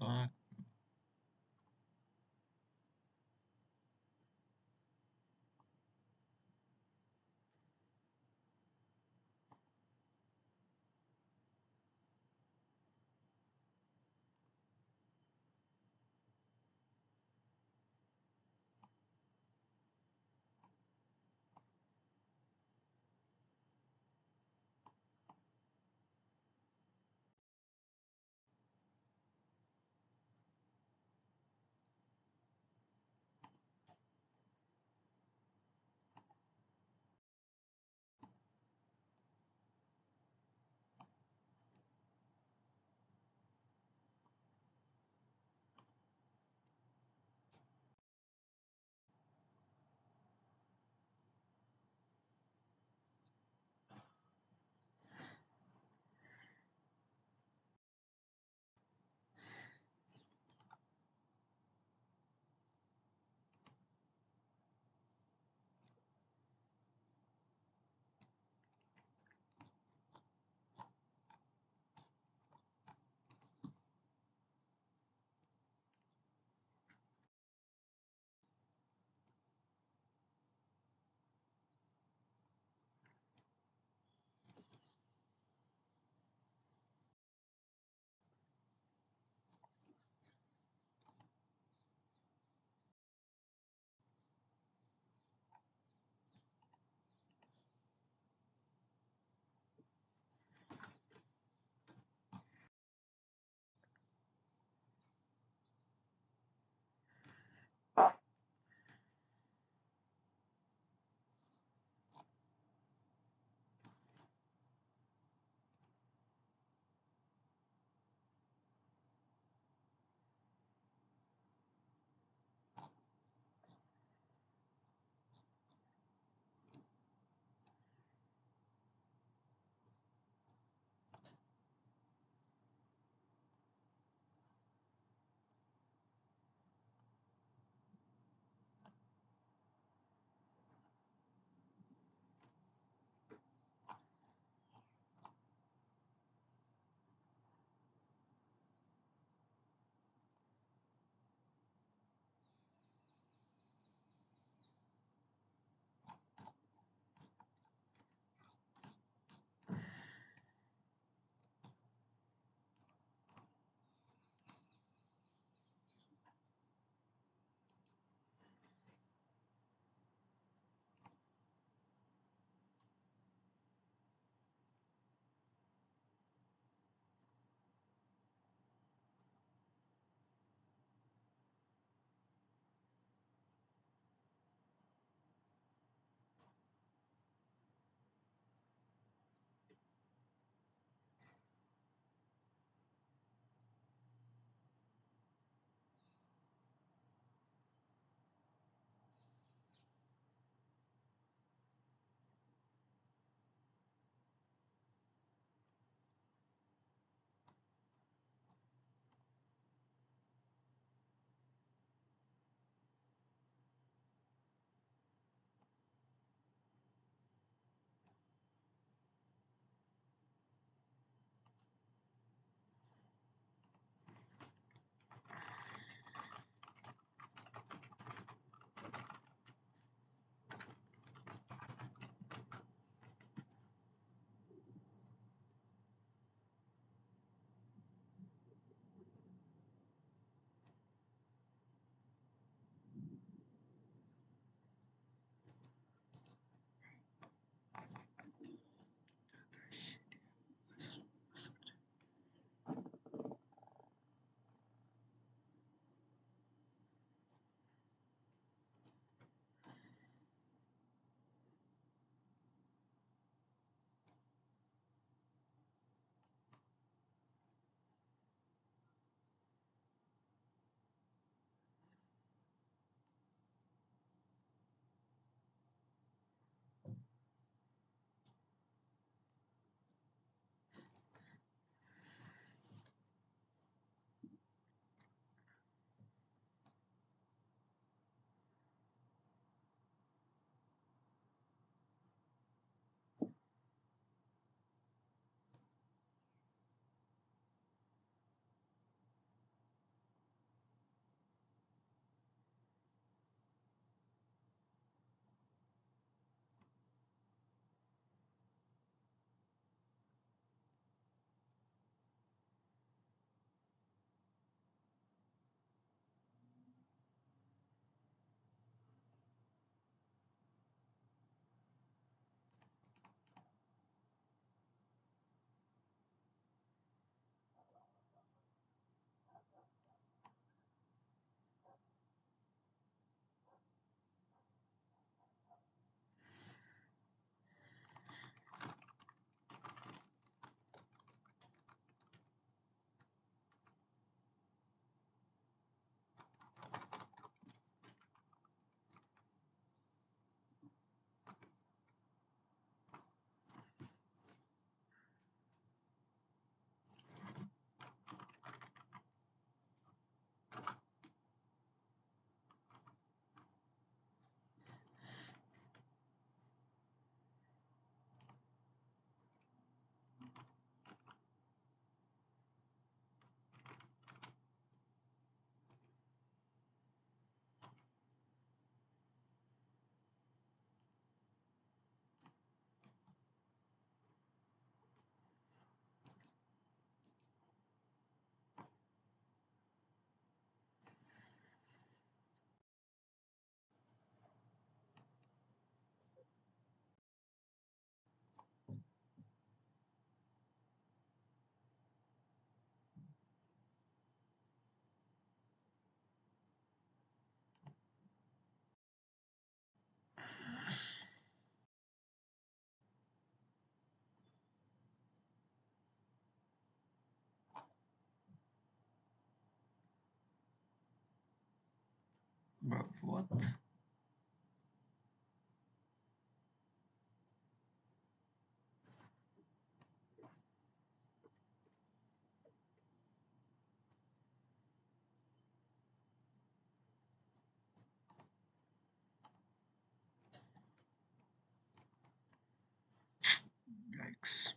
Так. Bruh, what? Yikes.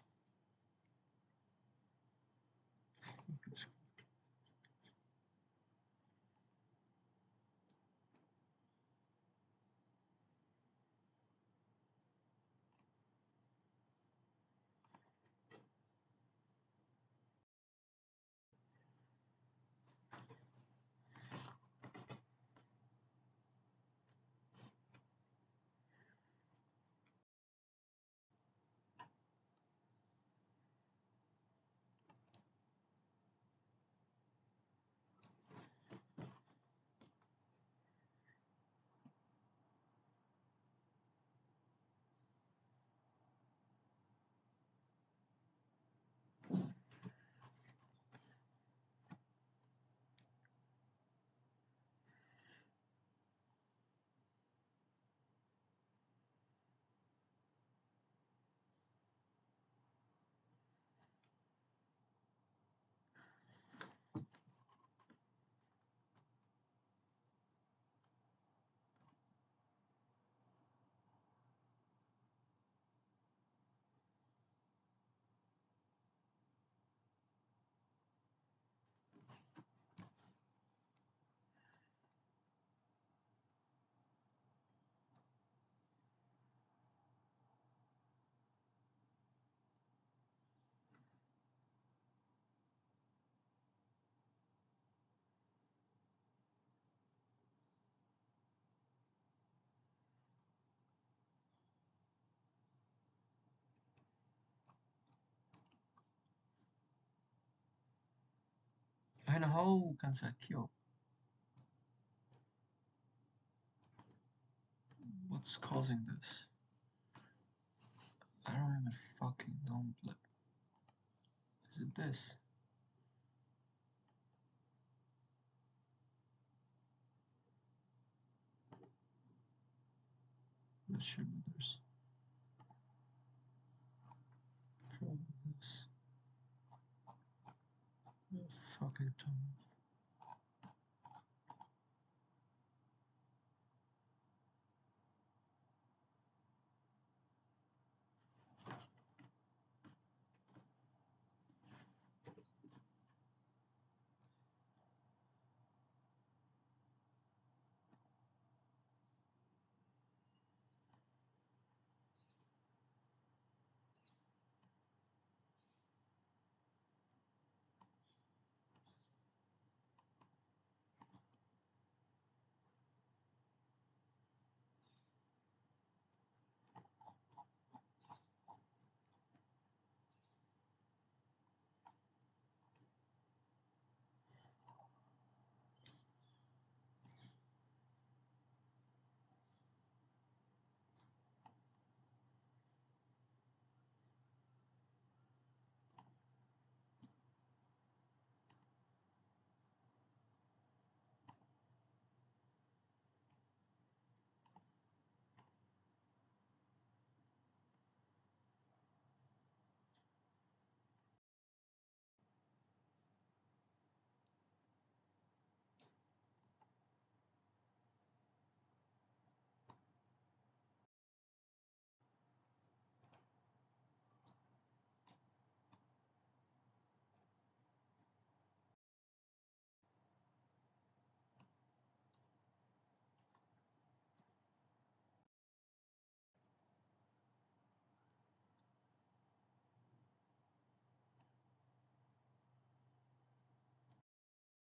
And how can I kill? What's causing this? I don't even fucking know. Like, is it this? That should be this. Probably this. Fucking tongue.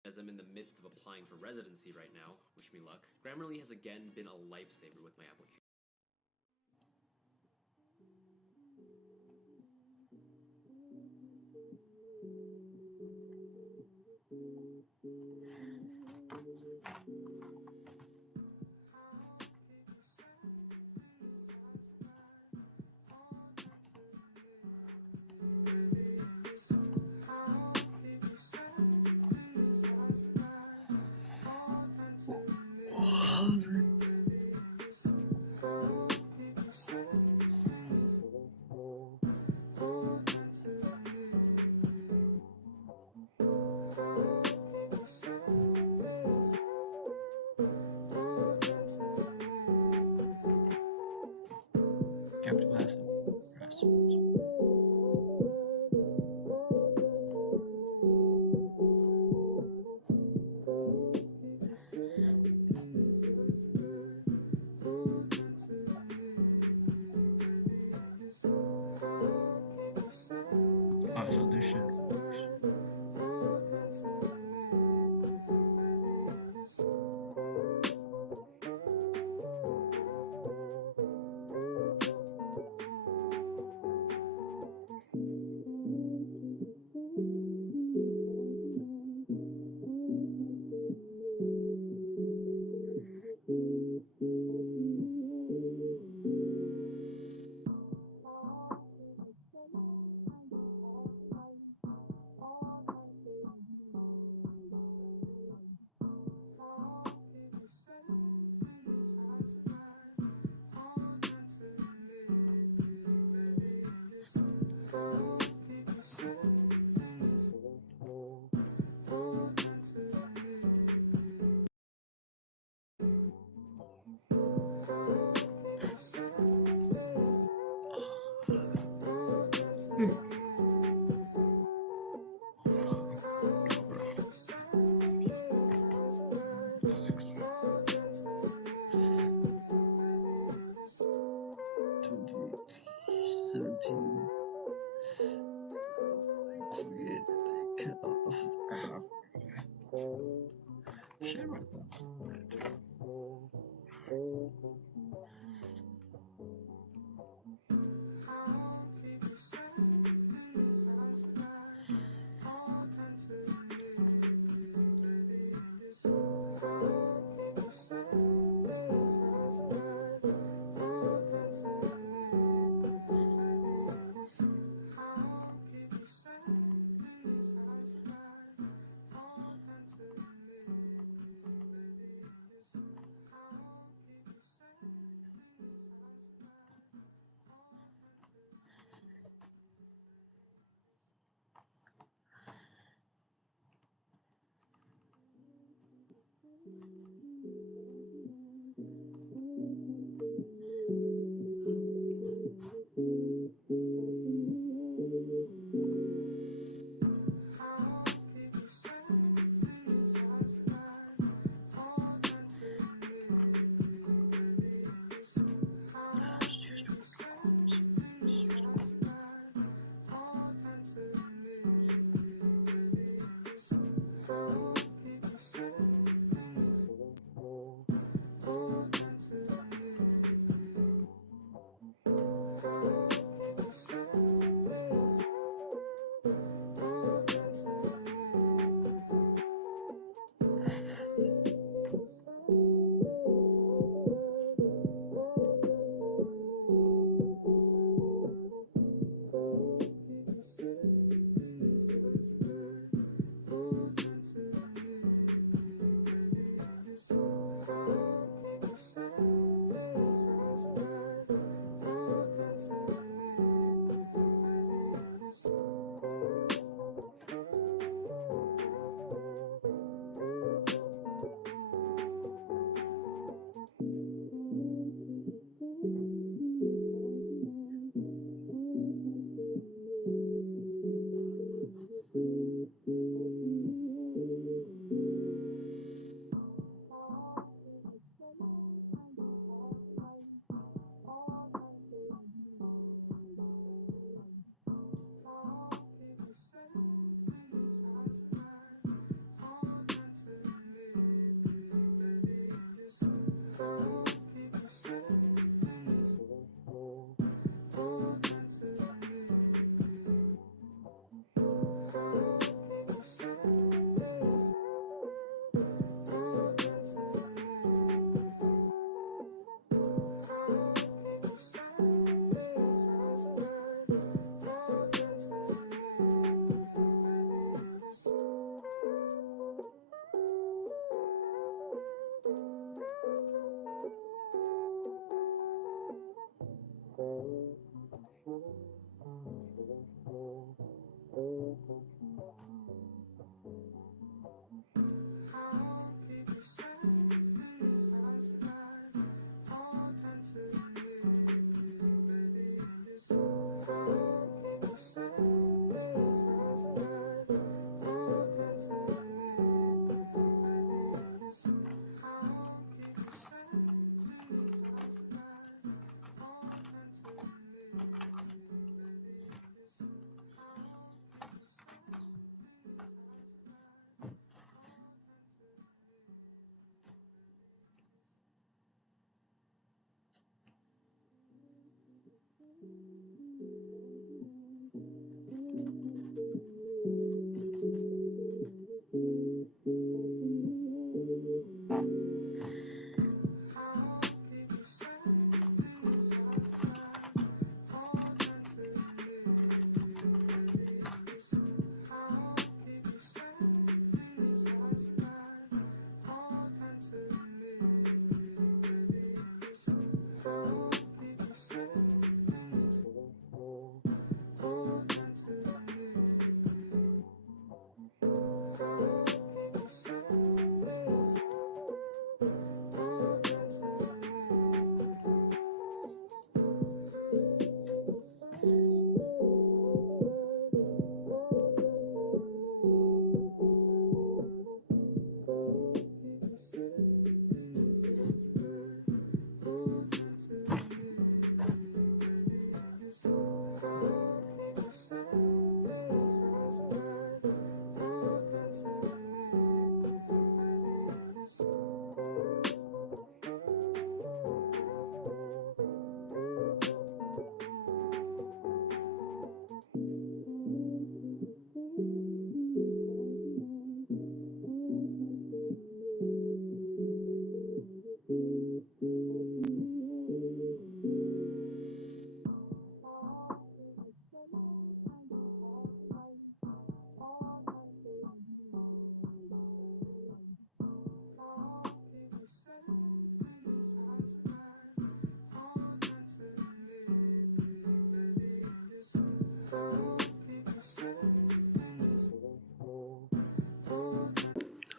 As I'm in the midst of applying for residency right now, wish me luck, Grammarly has again been a lifesaver with my application. Capital asset. Restaurants. Oh, so this shit. Shit, right, that's bad.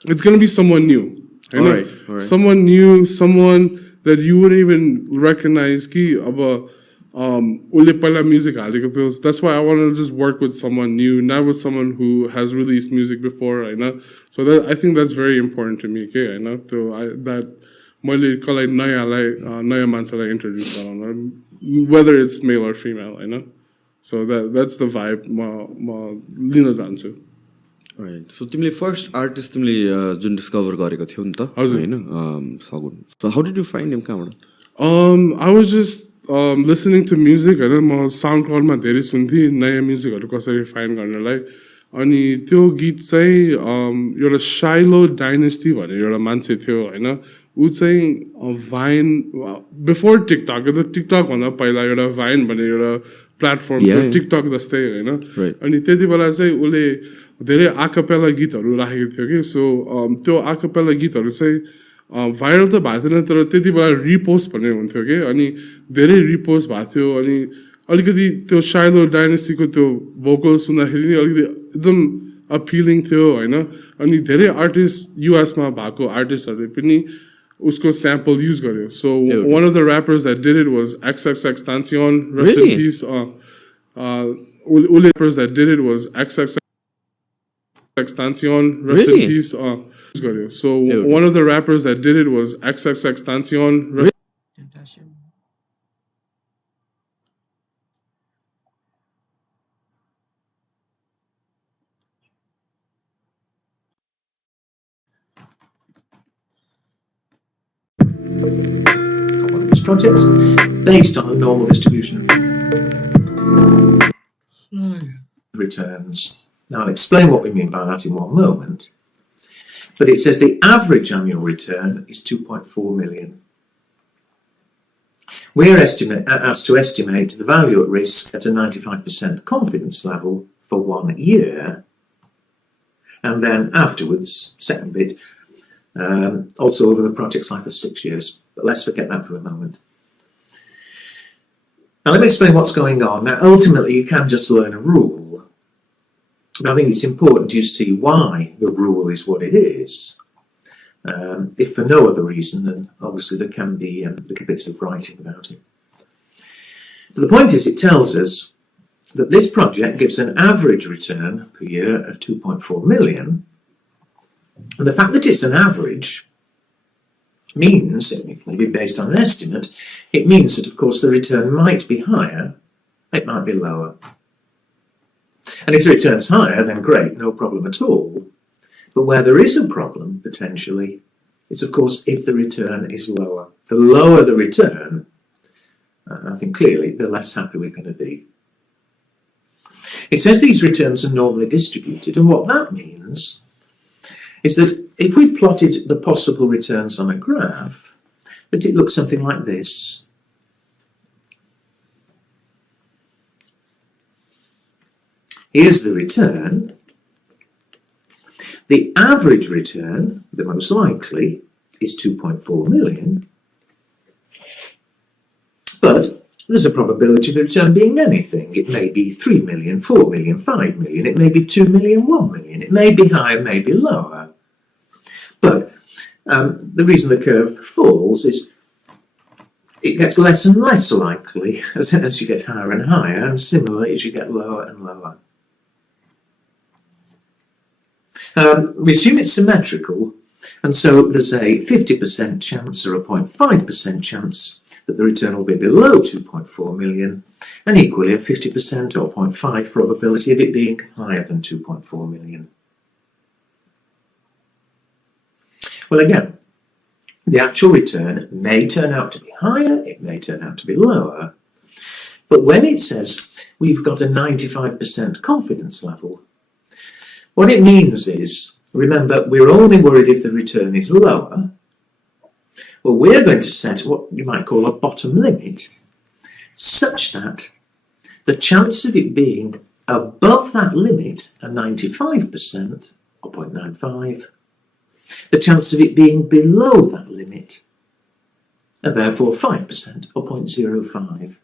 It's gonna be someone new. I know. Alright. Someone new, someone that you wouldn't even recognize. Music. That's why I want to just work with someone new, not with someone who has released music before. I know. So that I think that's very important to me. Okay, I know. That मैले कसलाई नयाँ मान्छेलाई introduce गराउन, whether it's male or female. I know. So that's the vibe म लिन चाहन्छु. Alright. So तिमीले first artist तिमीले जुन discover गरेको थियौ नि त हैन सगुन. So how did you find him कहाँबाट? I was just listening to music हैन म SoundCloud-मा धेरै सुन्थे नयाँ म्युजिकहरु कसरी फाइन्ड गर्नलाई अनि त्यो गीत चाहिँ एउटा शाइलो डाइनेस्टी भनेर एउटा मान्छे थियो हैन उ चाहिँ भाइन बिफोर टिकटक त टिकटक भन्दा पहिला एउटा भाइन भन्ने एउटा प्लेटफर्म थियो टिकटक जस्तै हैन अनि त्यतिबेला चाहिँ उले धेरै आकापेला गीतहरु राखेको थियो के सो त्यो आकापेला गीतहरु चाहिँ भाइरल त भएको थिएन तर त्यतिबेला रिपोस्ट भन्ने हुन्थ्यो के अनि धेरै रिपोस्ट भएको थियो अनि अलिकति त्यो शाइलो डाइनेस्टीको त्यो भोकल सुन्दाखेरि नि अलिकति एकदम अपिलिङ थियो हैन अनि धेरै आर्टिस्ट युएसमा भएको आर्टिस्टहरुले पनि उसको स्याम्पल युज गर्यो सो one of the rappers that did it was XXXTentacion rest in peace उले rappers that did it was XXXTentacion rest in peace गर्यो so one of the rappers that did it was XXXTentacion projects based on a normal distribution of returns. Now I'll explain what we mean by that in one moment. But it says the average annual return is 2.4 million. We're asked to estimate the value at risk at a 95% confidence level for 1 year. And then afterwards, second bit, also over the project's life of 6 years. But let's forget that for a moment. Now let me explain what's going on. Now ultimately you can just learn a rule. But I think it's important you see why the rule is what it is. If for no other reason, then obviously there can be little bits of writing about it. But the point is it tells us that this project gives an average return per year of 2.4 million. And the fact that it's an average means, it may be based on an estimate, it means that of course the return might be higher, it might be lower. And if the return's higher, then great, no problem at all. But where there is a problem, potentially, is of course if the return is lower. The lower the return, I think clearly, the less happy we're going to be. It says these returns are normally distributed, and what that means is that if we plotted the possible returns on a graph, that it looks something like this. Here's the return. The average return, the most likely, is 2.4 million. But there's a probability of the return being anything. It may be 3 million, 4 million, 5 million. It may be 2 million, 1 million. It may be higher, may be lower. But the reason the curve falls is it gets less and less likely as you get higher and higher, and similarly as you get lower and lower. We assume it's symmetrical, and so there's a 50% chance or a 0.5% chance that the return will be below 2.4 million, and equally a 50% or 0.5 probability of it being higher than 2.4 million. Well, again, the actual return may turn out to be higher, it may turn out to be lower, but when it says we've got a 95% confidence level, what it means is, remember, we're only worried if the return is lower. Well, we're going to set what you might call a bottom limit, such that the chance of it being above that limit, a 95% or 0.95, the chance of it being below that limit, and therefore 5% or 0.05.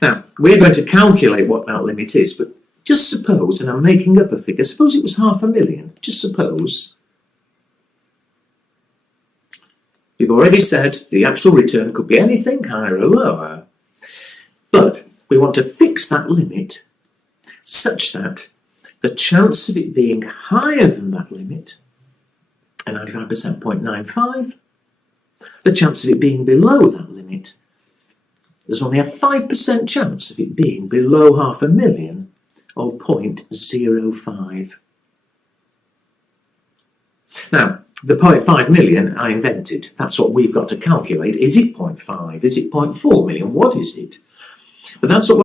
Now, we're going to calculate what that limit is, but just suppose, and I'm making up a figure, suppose it was 500,000, just suppose. We've already said the actual return could be anything higher or lower, but we want to fix that limit such that the chance of it being higher than that limit, a 95% 0.95, the chance of it being below that limit, there's only a 5% chance of it being below 500,000 or 0.05. Now, the 0.5 million I invented, that's what we've got to calculate. Is it 0.5? Is it 0.4 million? What is it? But that's what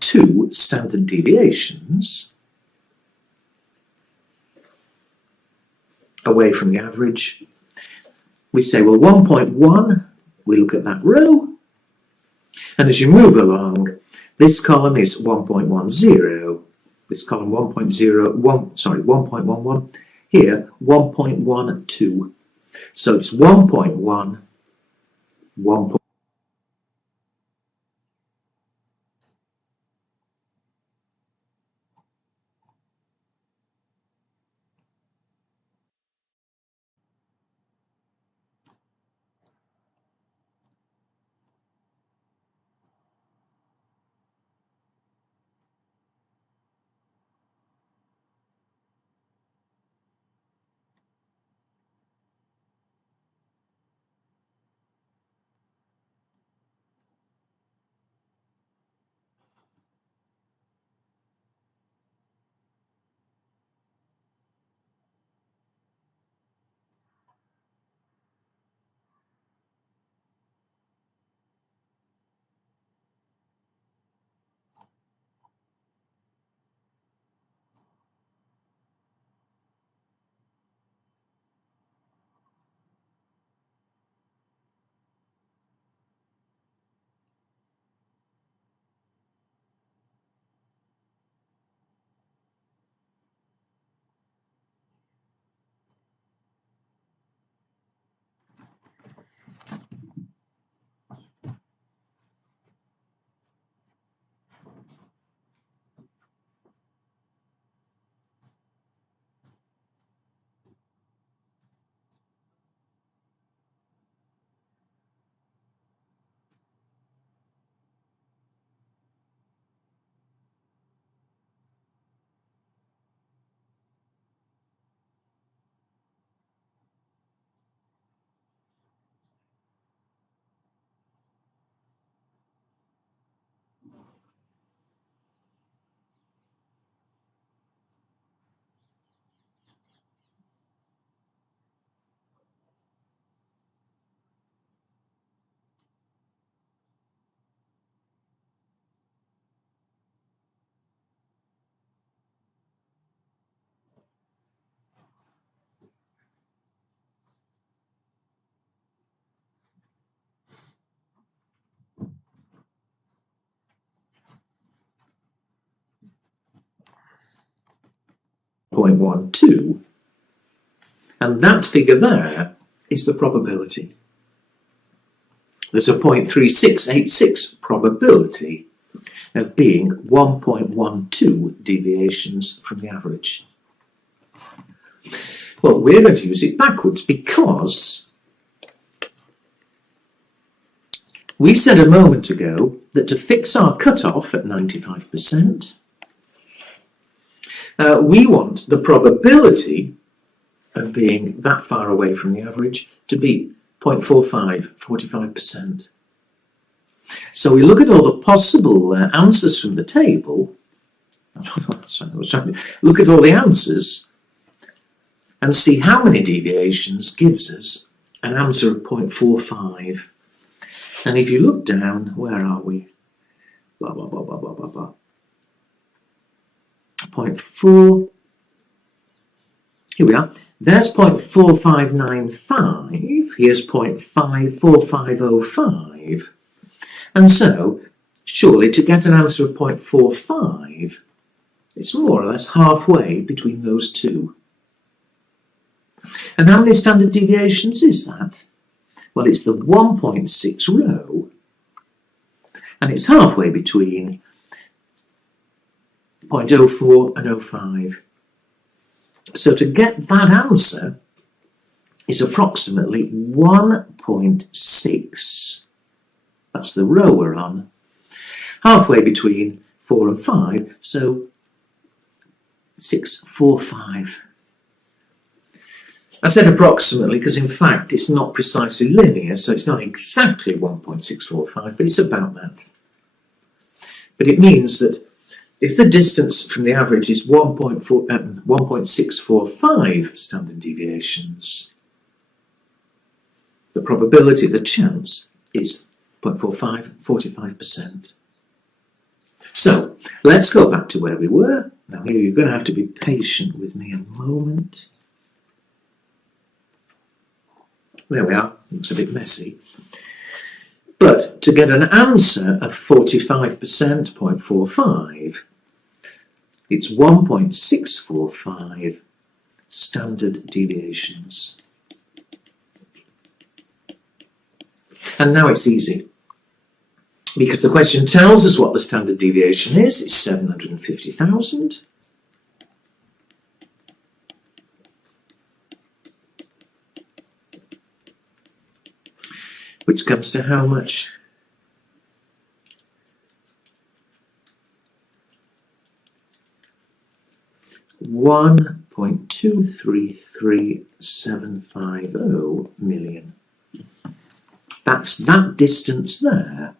2 standard deviations away from the average, we say, well, 1.1, we look at that row, and as you move along, this column is 1.10, this column 1.11, here 1.12. So it's 1.1, 1. 0.12, and that figure there is the probability. There's a 0.3686 probability of being 1.12 deviations from the average. Well, we're going to use it backwards because we said a moment ago that to fix our cutoff at 95%, we want the probability of being that far away from the average to be 0.45, 45%. So we look at all the possible answers from the table. Look at all the answers and see how many deviations gives us an answer of 0.45. And if you look down, where are we? Blah, blah, blah, blah, blah, blah, blah. 0.4. Here we are. There's 0.4595. Here's 0.54505. And so, surely to get an answer of 0.45, it's more or less halfway between those two. And how many standard deviations is that? Well, it's the 1.6 row, and it's halfway between 0.04 and 0.05. So to get that answer is approximately 1.6. That's the row we're on. Halfway between 4 and 5, so 645. I said approximately because in fact it's not precisely linear, so it's not exactly 1.645, but it's about that. But it means that if the distance from the average is 1.645 standard deviations, the probability, the chance, is 0.45, 45%. So, let's go back to where we were. Now here you're going to have to be patient with me a moment. There we are. Looks a bit messy. But to get an answer of 45%, 0.45, it's 1.645 standard deviations. And now it's easy, because the question tells us what the standard deviation is. It's 750,000. Which comes to how much? $1.233750 million. That's that distance there.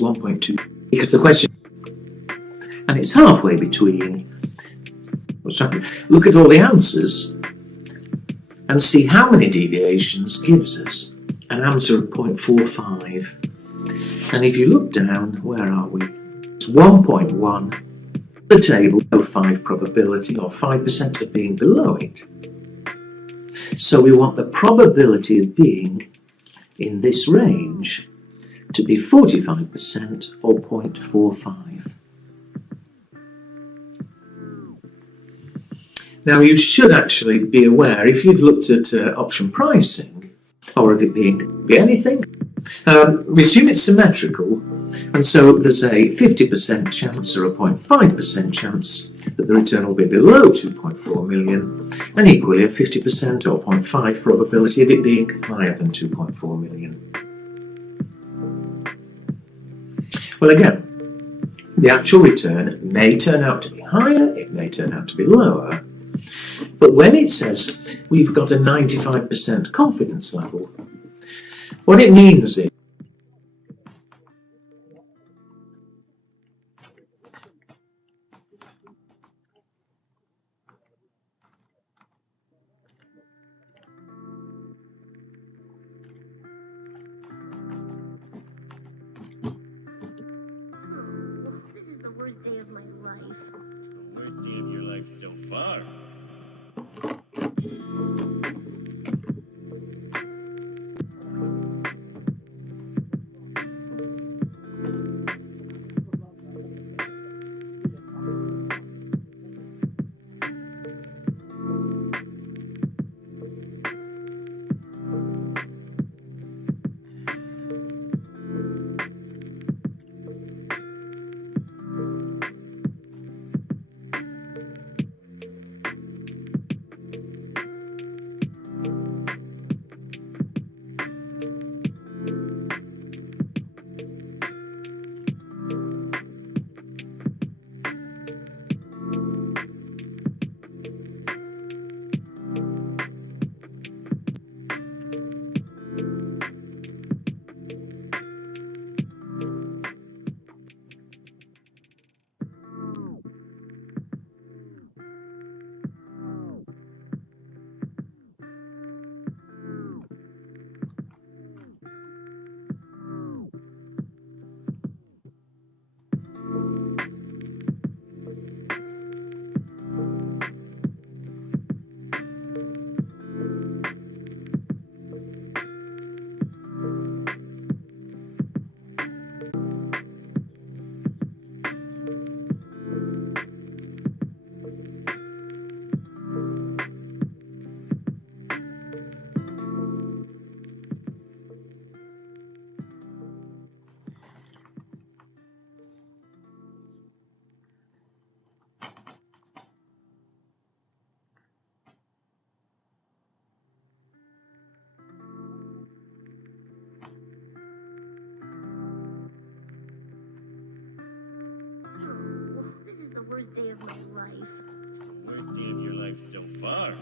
1.2, because the question, and it's halfway between. Look at all the answers and see how many deviations gives us an answer of 0.45. And if you look down, where are we? It's 1.1, the table, 5 probability, or 5% of being below it. So we want the probability of being in this range to be 45% or 0.45. Now you should actually be aware, if you've looked at option pricing, or of it being anything, we assume it's symmetrical, and so there's a 50% chance or a 0.5% chance that the return will be below 2.4 million, and equally a 50% or 0.5 probability of it being higher than 2.4 million. Well, again, the actual return may turn out to be higher, it may turn out to be lower, but when it says we've got a 95% confidence level, what it means is this is the worst day of my life. The worst day of your life so far. This is the worst day of my life. The worst day of your life so far.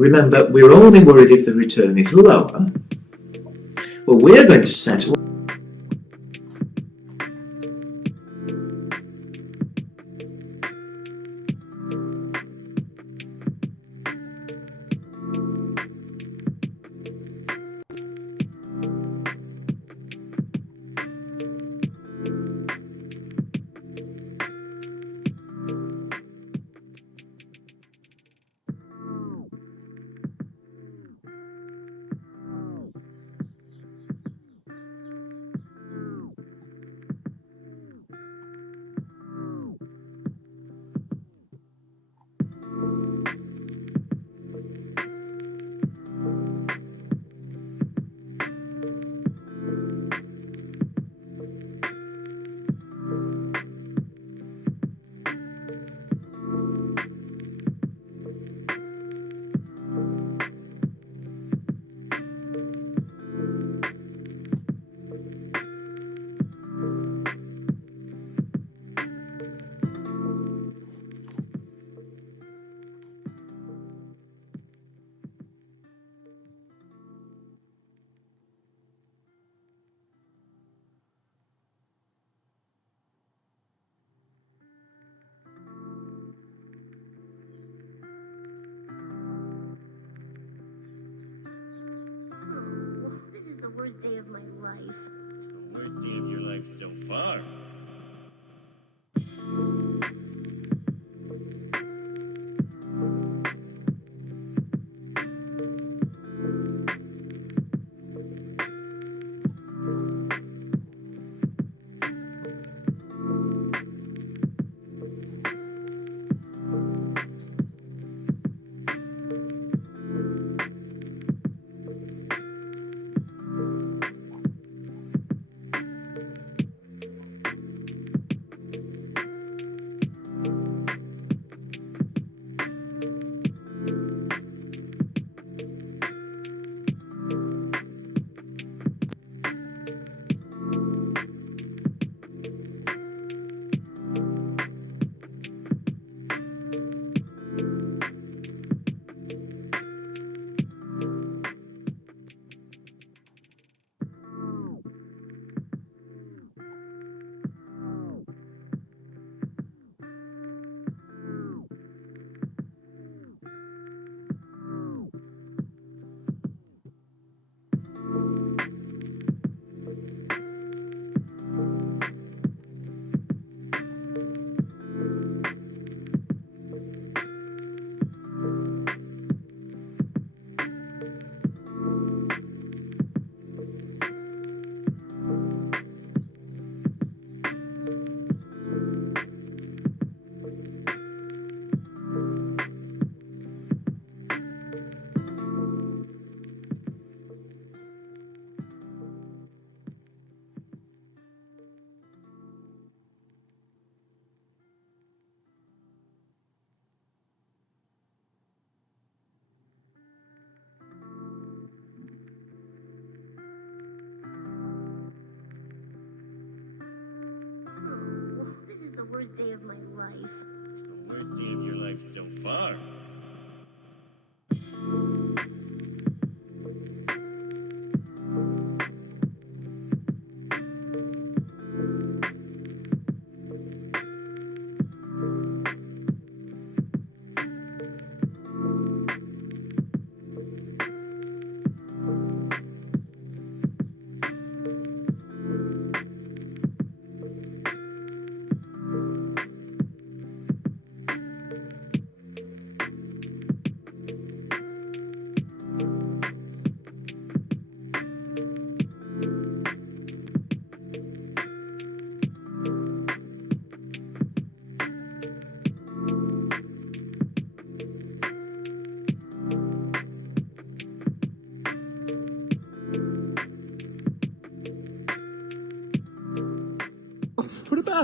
remember, we're only worried if the return is lower. Well, we're going to set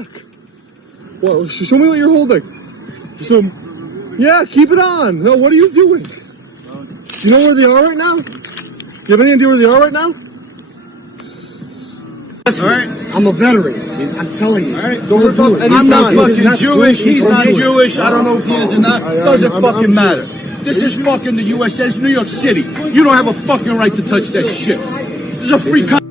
fuck? Well, show me what you're holding. So, yeah, keep it on. No, what are you doing? You know where they are right now? Do you have any idea where they are right now? Alright. I'm a veteran. I'm telling you. Alright. Don't do it. I'm not fucking Jewish. He's not Jewish. I don't know if he is or not. Doesn't fucking matter. This is fucking the US. That's New York City. You don't have a fucking right to touch that shit. This is a free country.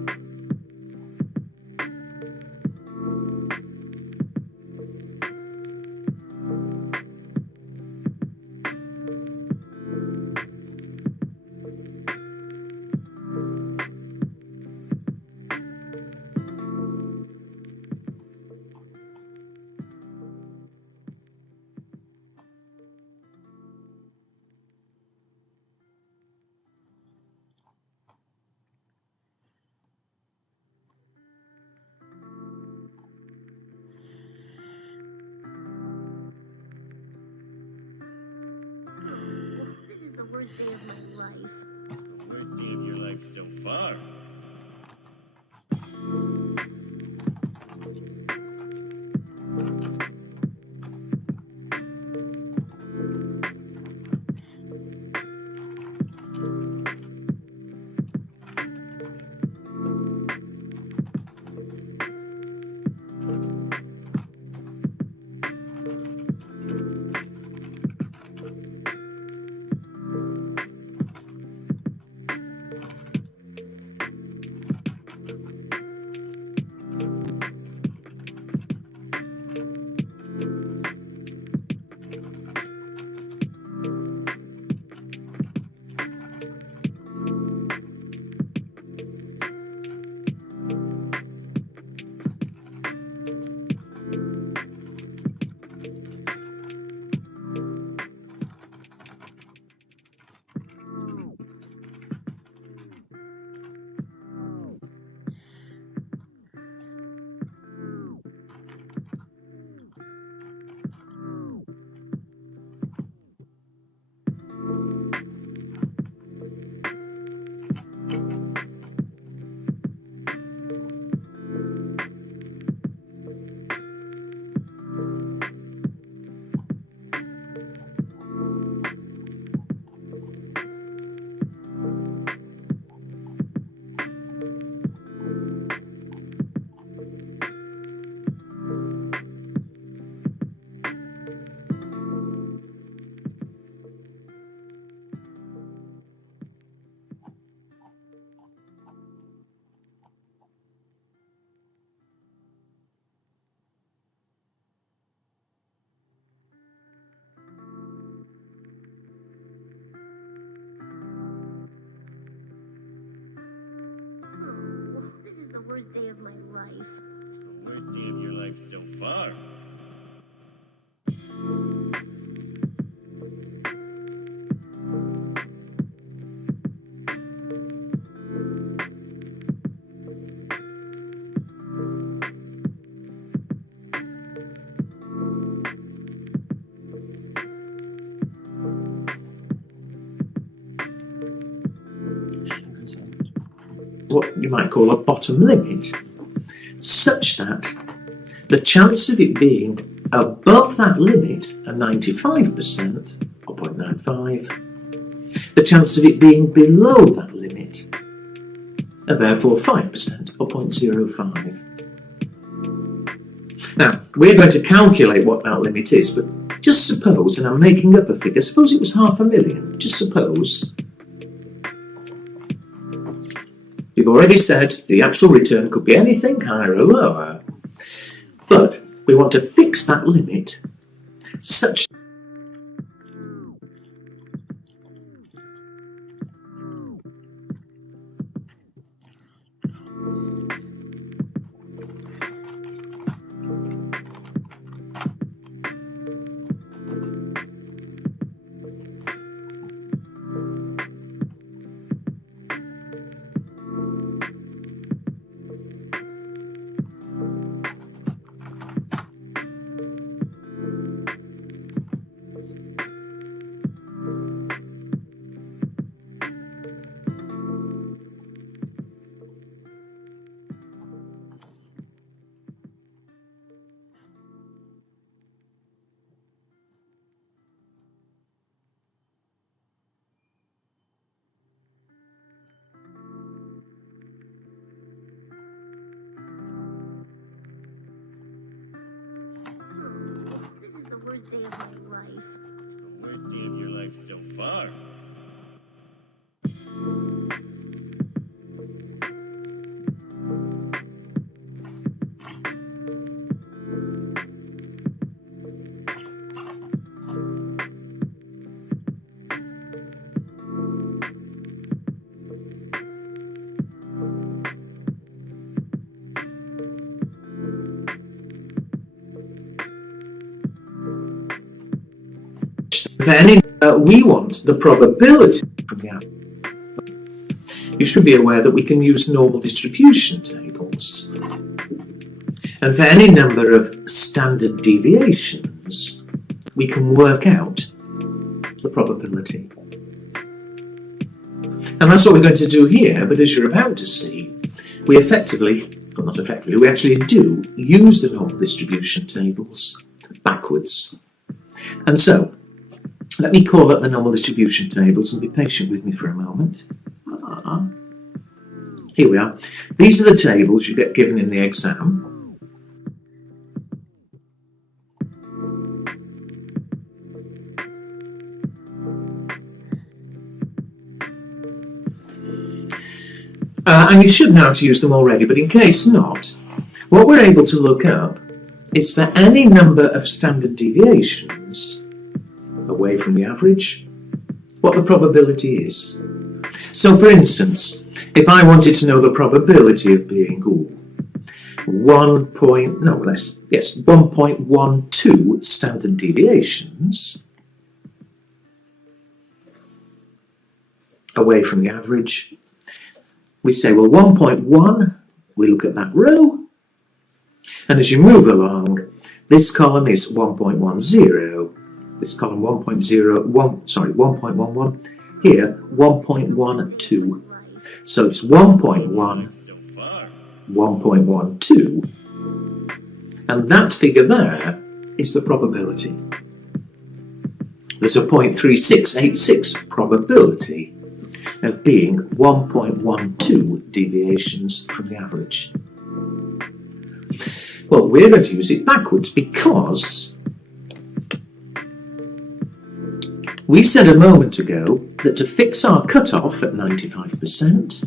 This is the worst day of my life. Worst day of your life so far. This is the worst day of my life. Worst day of your life so far. What you might call a bottom limit, such that the chance of it being above that limit are 95%, or 0.95, the chance of it being below that limit are therefore 5%, or 0.05. Now, we're going to calculate what that limit is, but just suppose, and I'm making up a figure, suppose it was 500,000, just suppose. We've already said the actual return could be anything higher or lower, but we want to fix that limit such For any we want the probability from the average. You should be aware that we can use normal distribution tables. And for any number of standard deviations, we can work out the probability. And that's what we're going to do here, but as you're about to see, we effectively, well not effectively, we actually do use the normal distribution tables backwards. And so, let me call up the normal distribution tables and be patient with me for a moment. Here we are. These are the tables you get given in the exam. And you should know how to use them already, but in case not, what we're able to look up is for any number of standard deviations away from the average, what the probability is. So for instance, if I wanted to know the probability of being 1.12 standard deviations away from the average, we say, well, 1.1, we look at that row, and as you move along, this column is 1.10, this column 1.11, here 1.12. So it's 1.1, 1.12, and that figure there is the probability. There's a 0.3686 probability of being 1.12 deviations from the average. Well, we're going to use it backwards because we said a moment ago that to fix our cutoff at 95%,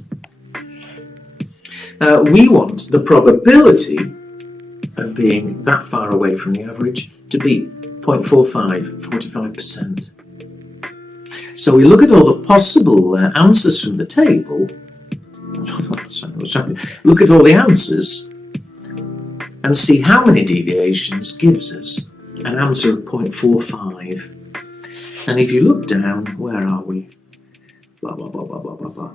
we want the probability of being that far away from the average to be 0.45, 45%. So we look at all the possible answers from the table, look at all the answers, and see how many deviations gives us an answer of 0.45. And if you look down, where are we? Blah, blah, blah, blah, blah, blah, blah.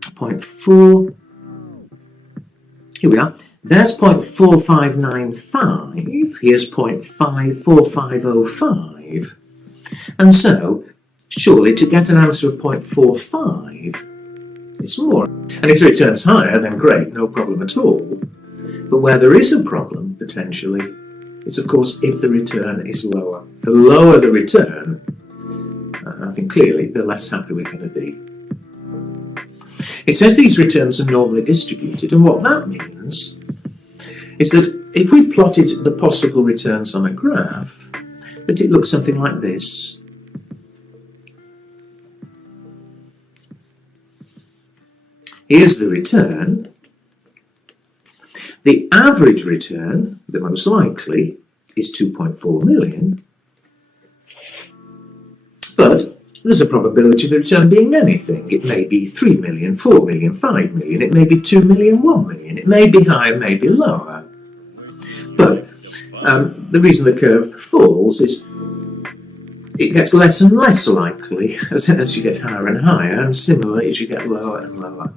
0.4. Here we are. There's 0.4595. Here's 0.54505. And so, surely to get an answer of 0.45, it's more. And if the return's higher, then great, no problem at all. But where there is a problem, potentially, is of course if the return is lower. The lower the return, I think clearly, the less happy we're going to be. It says these returns are normally distributed, and what that means is that if we plotted the possible returns on a graph, that it looks something like this. Here's the return. The average return, the most likely, is 2.4 million. But there's a probability of the return being anything. It may be 3 million, 4 million, 5 million. It may be 2 million, 1 million. It may be higher, may be lower. But the reason the curve falls is it gets less and less likely as you get higher and higher, and similarly as you get lower and lower.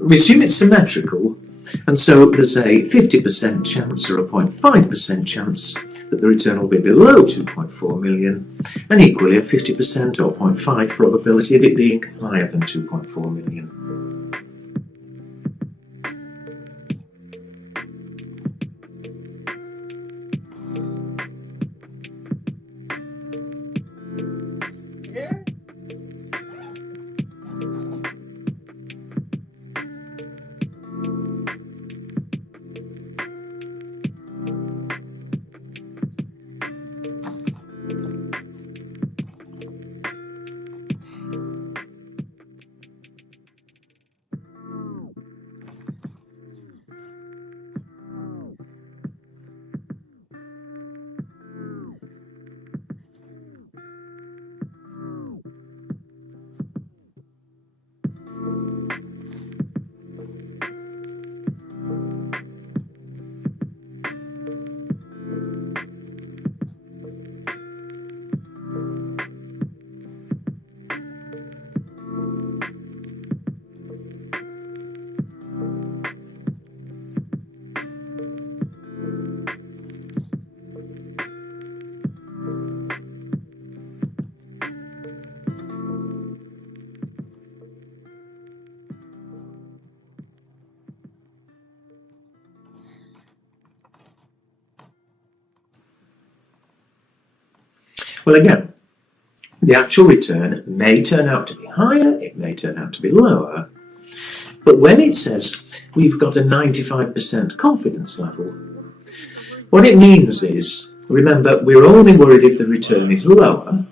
We assume it's symmetrical, and so there's a 50% chance or a 0.5% chance that the return will be below 2.4 million, and equally a 50% or 0.5 probability of it being higher than 2.4 million. Well, again, the actual return may turn out to be higher, it may turn out to be lower, but when it says we've got a 95% confidence level, what it means is, remember, we're only worried if the return is lower.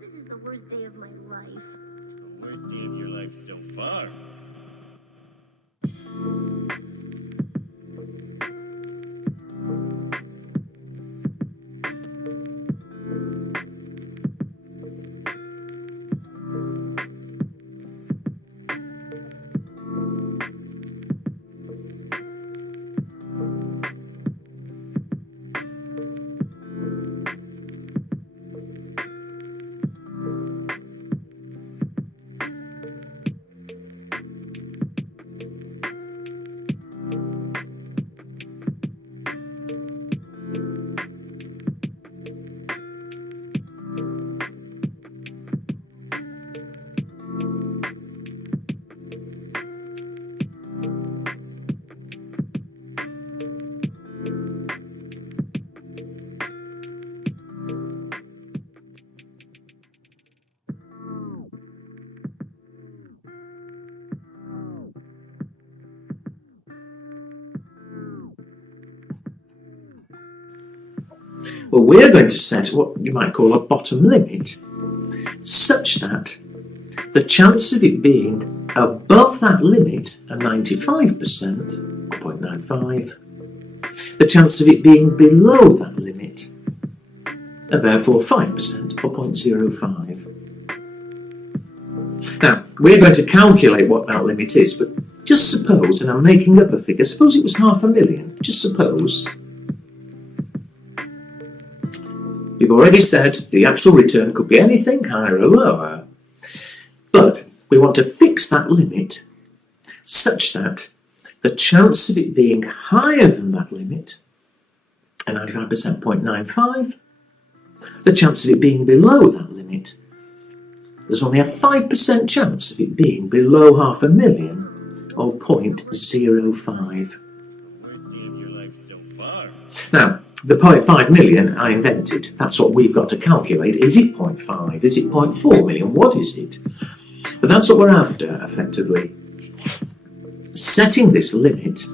This is the worst day of my life. The worst day of your life so far. Well, we're going to set what you might call a bottom limit, such that the chance of it being above that limit are 95%, or 0.95. The chance of it being below that limit are therefore 5%, or 0.05. Now, we're going to calculate what that limit is, but just suppose, and I'm making up a figure, suppose it was 500,000, just suppose. We've already said the actual return could be anything higher or lower, but we want to fix that limit such that the chance of it being higher than that limit, a 95%, 0.95, the chance of it being below that limit, there's only a 5% chance of it being below 500,000, or 0.05. Worst day of your life so far. Now, the 0.5 million I invented, that's what we've got to calculate. Is it 0.5? Is it 0.4 million? What is it? But that's what we're after, effectively. Setting this limit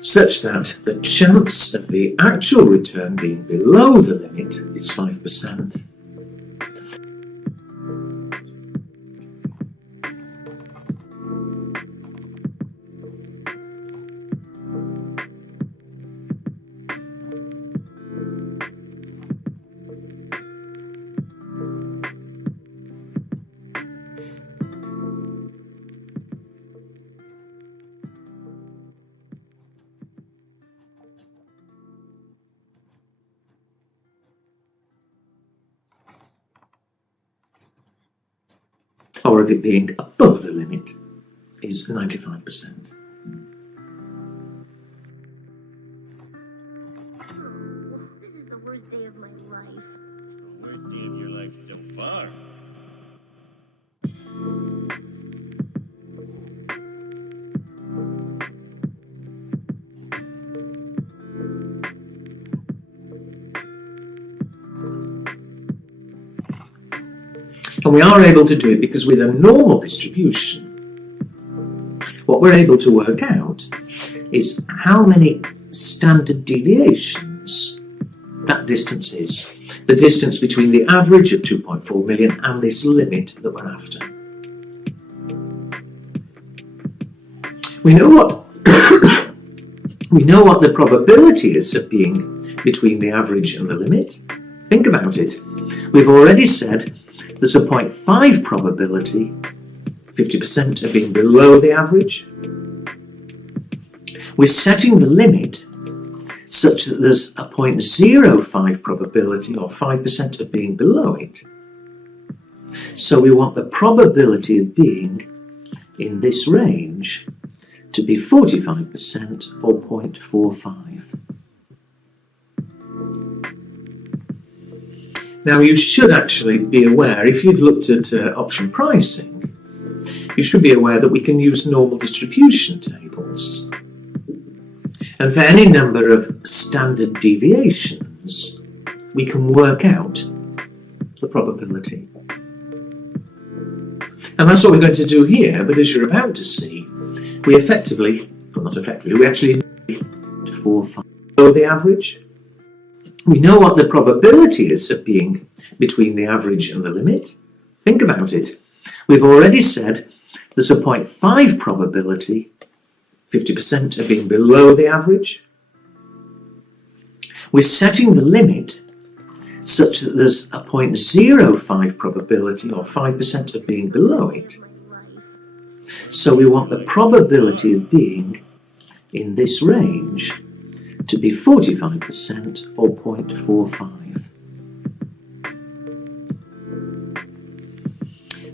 such that the chance of the actual return being below the limit is 5%. Or of it being above the limit is 95%. This is the worst day of my life. Worst day of your life so far. And we are able to do it because with a normal distribution, what we're able to work out is how many standard deviations that distance is. The distance between the average of 2.4 million and this limit that we're after. We know what we know what the probability is of being between the average and the limit. Think about it. We've already said there's a 0.5 probability, 50% of being below the average. We're setting the limit such that there's a 0.05 probability, or 5% of being below it. So we want the probability of being in this range to be 45%, or 0.45. Now you should actually be aware, if you've looked at option pricing, you should be aware that we can use normal distribution tables. And for any number of standard deviations, we can work out the probability. And that's what we're going to do here, but as you're about to see, we effectively, well not effectively, we actually 4.5 below the average. We know what the probability is of being between the average and the limit. Think about it. We've already said there's a 0.5 probability, 50% of being below the average. We're setting the limit such that there's a 0.05 probability, or 5% of being below it. So we want the probability of being in this range to be 45%, or 0.45.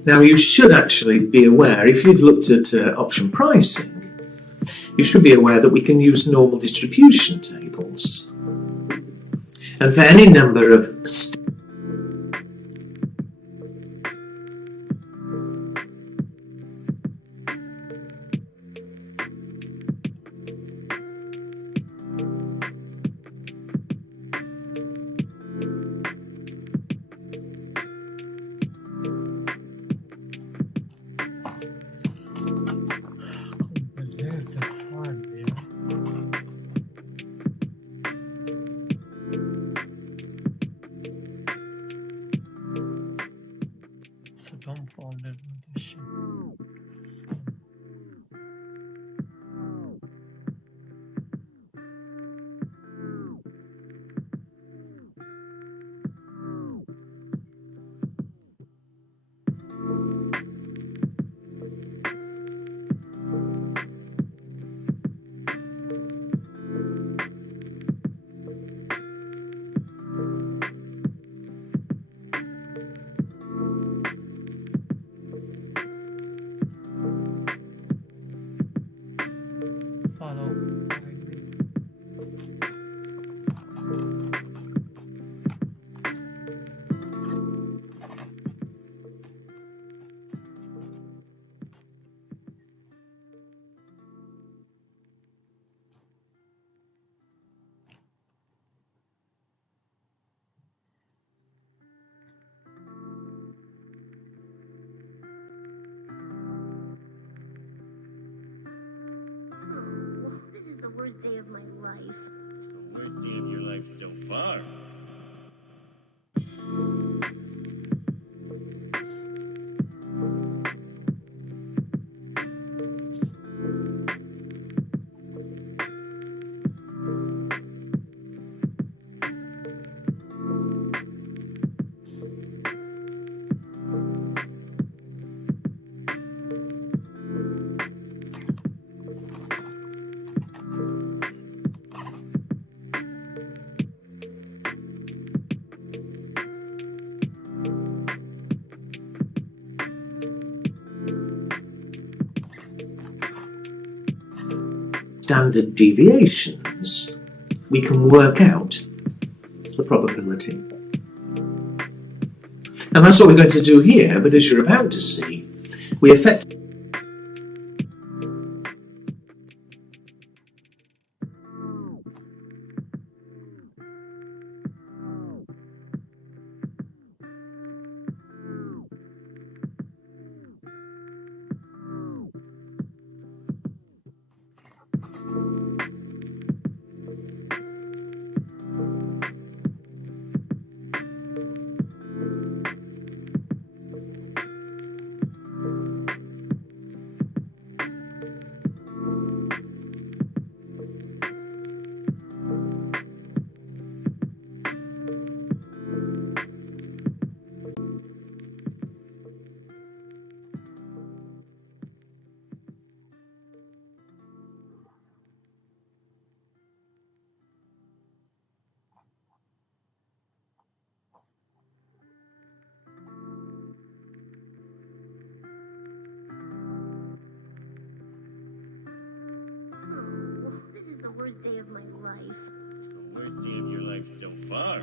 Now you should actually be aware, if you've looked at option pricing, you should be aware that we can use normal distribution tables. And for any number of dumbfounded with this shit. day of my life. The worst day of your life so far. Standard deviations, we can work out the probability. And that's what we're going to do here, but as you're about to see, we effectively Oh, this is the worst day of my life. The worst day of your life so far.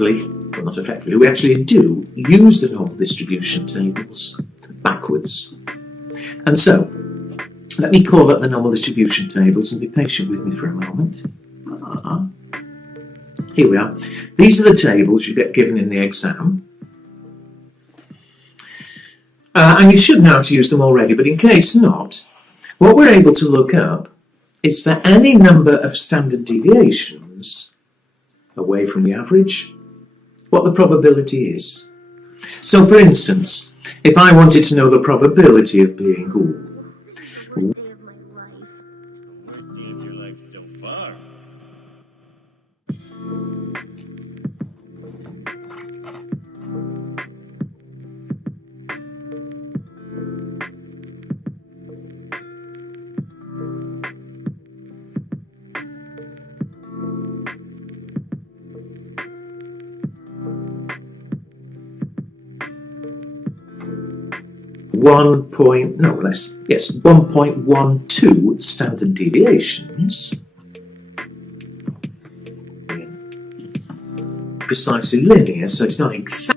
well, not effectively, we actually do use the normal distribution tables backwards. And so, let me call up the normal distribution tables and be patient with me for a moment. Here we are. These are the tables you get given in the exam. And you should know how to use them already, but in case not, what we're able to look up is for any number of standard deviations away from the average, what the probability is. So for instance, if I wanted to know the probability of being This is the worst day of my life. The worst day of your life so far. 1.12 standard deviations. Precisely linear, so it's not exactly.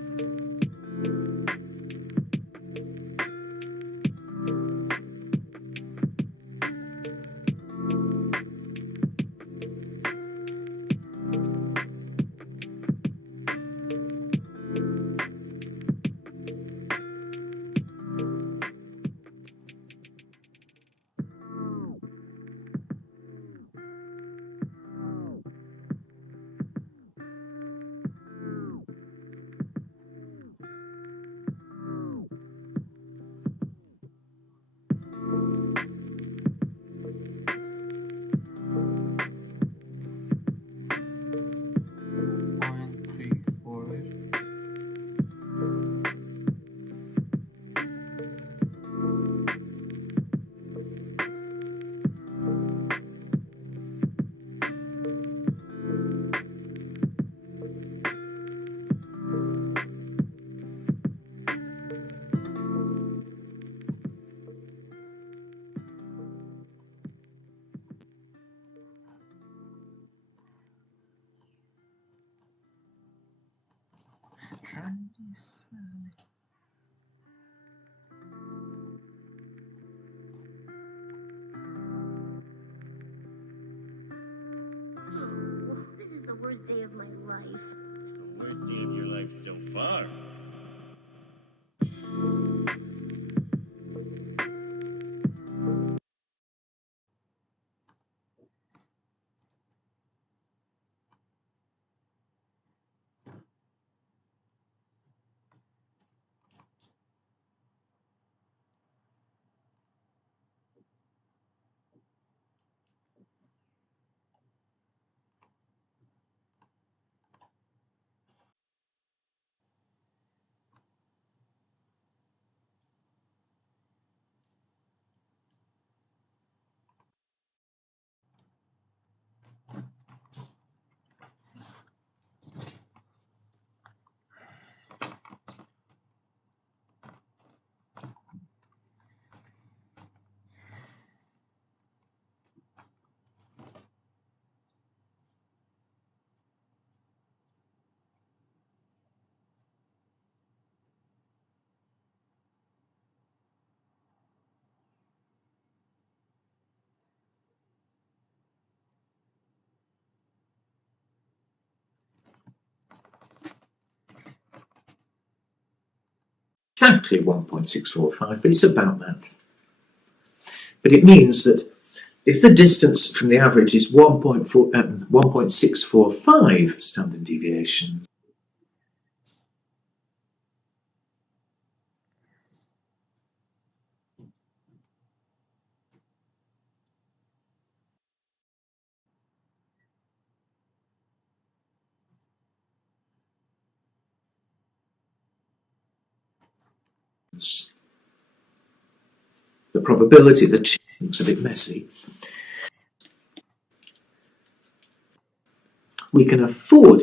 Exactly 1.645, but it's about that. But it means that if the distance from the average is 1.645 standard deviation, the probability that looks a bit messy, we can afford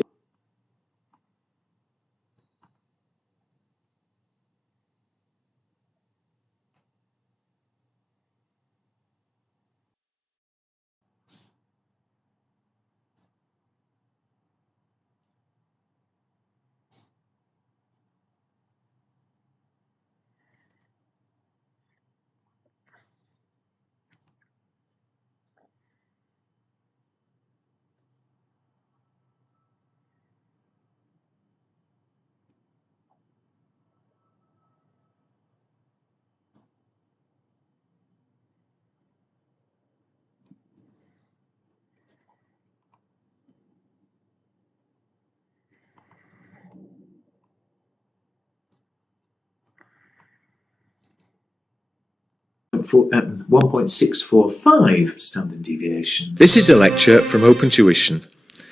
for 1.645 standard deviation. This is a lecture from Open Tuition.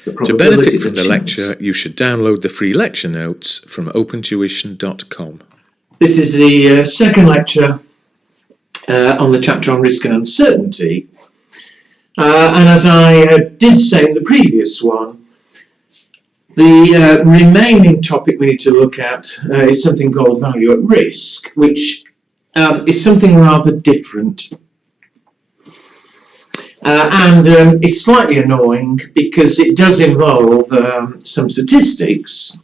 To benefit from the lecture, you should download the free lecture notes from opentuition.com. This is the second lecture on the chapter on risk and uncertainty. And as I did say in the previous one, the remaining topic we need to look at is something called value at risk, which is something rather different. And it's slightly annoying because it does involve some statistics,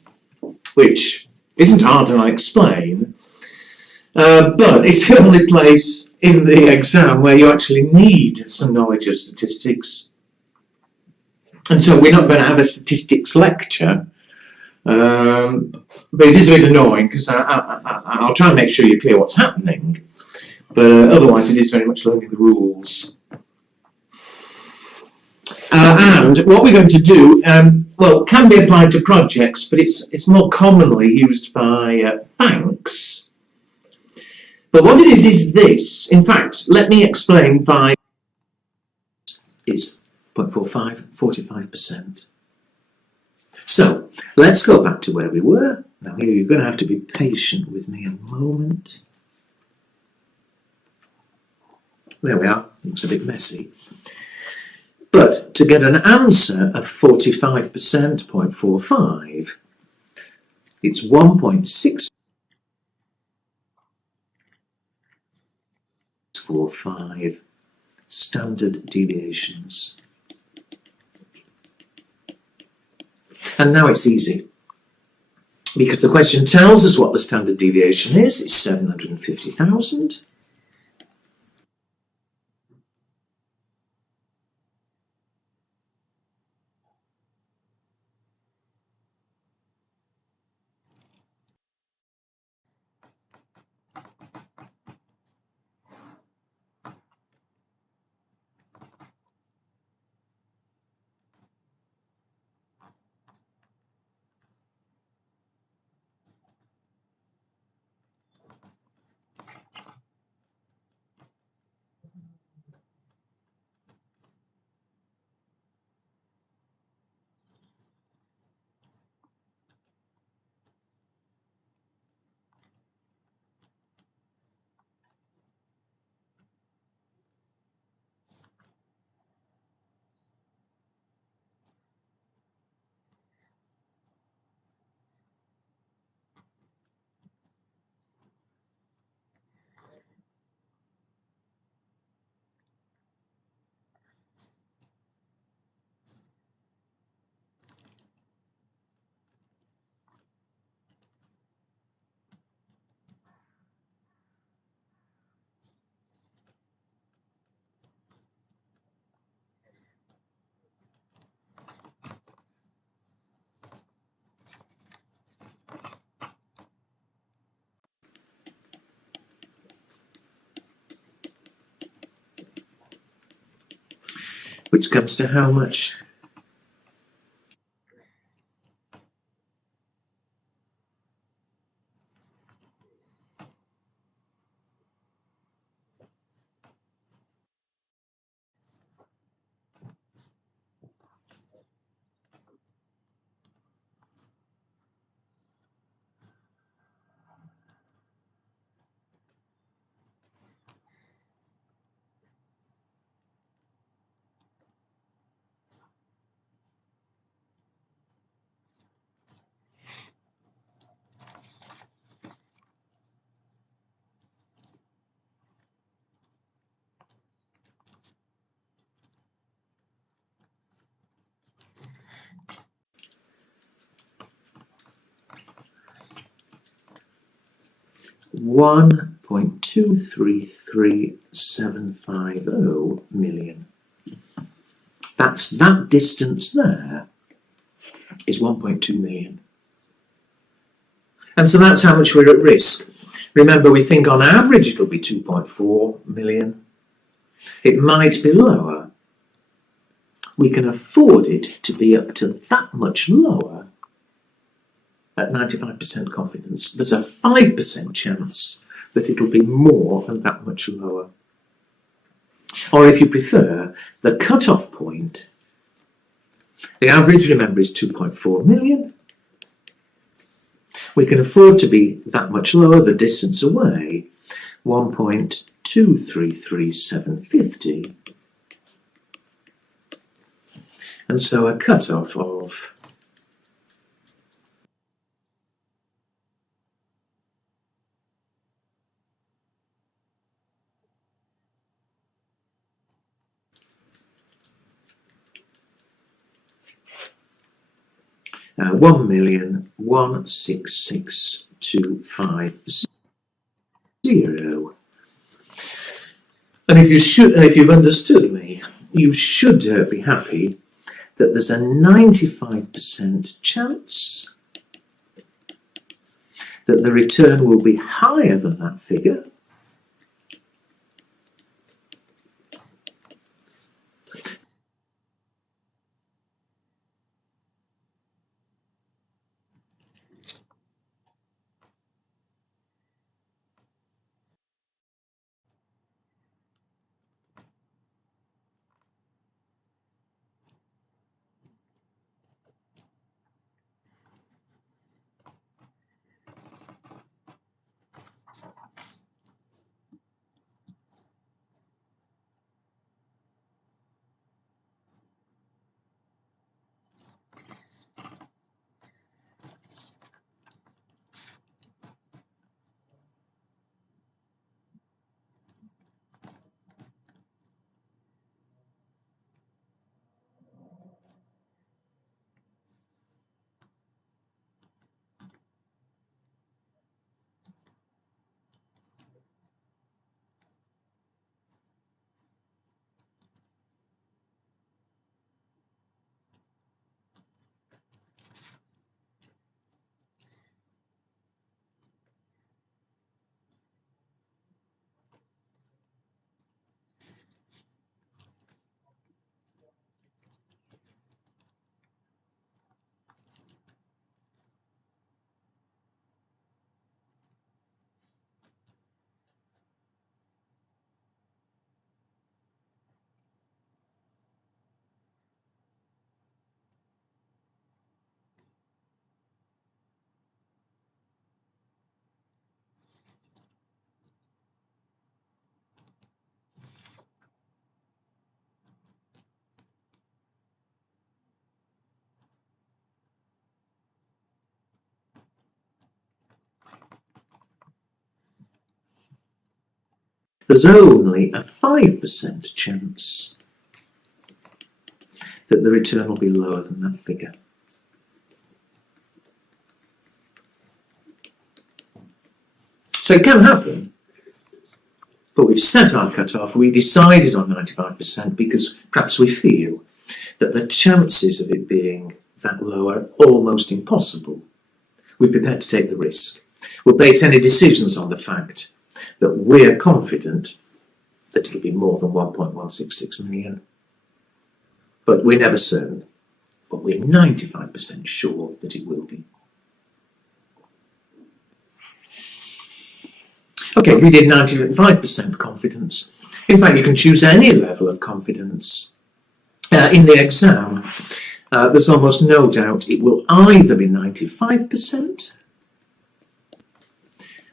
which isn't hard to explain, but it's the only place in the exam where you actually need some knowledge of statistics. And so we're not going to have a statistics lecture, but it is a bit annoying because I'll try and make sure you're clear what's happening, but otherwise it is very much learning the rules. And what we're going to do, well, can be applied to projects, but it's more commonly used by banks. But what it is this. In fact, let me explain by it's 0.45, 45%. So, let's go back to where we were. Now here you're going to have to be patient with me a moment. There we are. Looks a bit messy. But to get an answer of 45%, 0.45, it's 1.645 standard deviations. And now it's easy, because the question tells us what the standard deviation is. It's 750,000. which comes to how much? $1.233750 million. That's that distance there is 1.2 million. And so that's how much we're at risk. Remember, we think on average it'll be 2.4 million. It might be lower. We can afford it to be up to that much lower at 95% confidence. There's a 5% chance that it'll be more than that much lower. Or if you prefer, the cut-off point, the average, remember, is 2.4 million. We can afford to be that much lower, the distance away, 1.233750. And so a cut-off of $1,166,250. And if you've understood me, you should be happy that there's a 95% chance that the return will be higher than that figure. There's only a 5% chance that the return will be lower than that figure. So it can happen, but we've set our cut-off. We decided on 95% because perhaps we feel that the chances of it being that low are almost impossible. We're prepared to take the risk. We'll base any decisions on the fact that we're confident that it'll be more than 1.166 million. but we're never certain. But we're 95% sure that it will be. Okay, we did 95% confidence. In fact, you can choose any level of confidence. In the exam, there's almost no doubt it will either be 95%,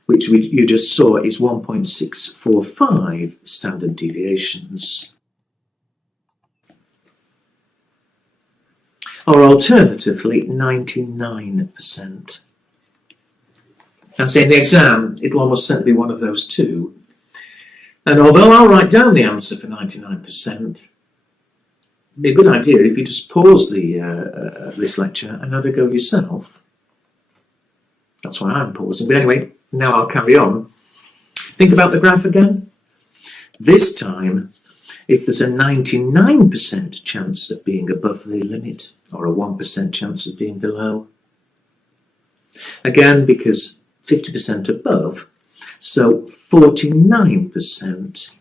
which you just saw is 1.645 standard deviations, or alternatively 99%. I say in the exam, it'll almost certainly be one of those two. And although I'll write down the answer for 99%, it'd be a good idea if you just pause this lecture and have a go yourself. That's why I'm pausing. But anyway, now I'll carry on. Think about the graph again. This time, if there's a 99% chance of being above the limit, or a 1% chance of being below. Again, because 50% above, so 49%.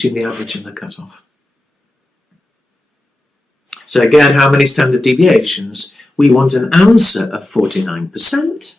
between the average and the cutoff. So again, how many standard deviations? We want an answer of 49%.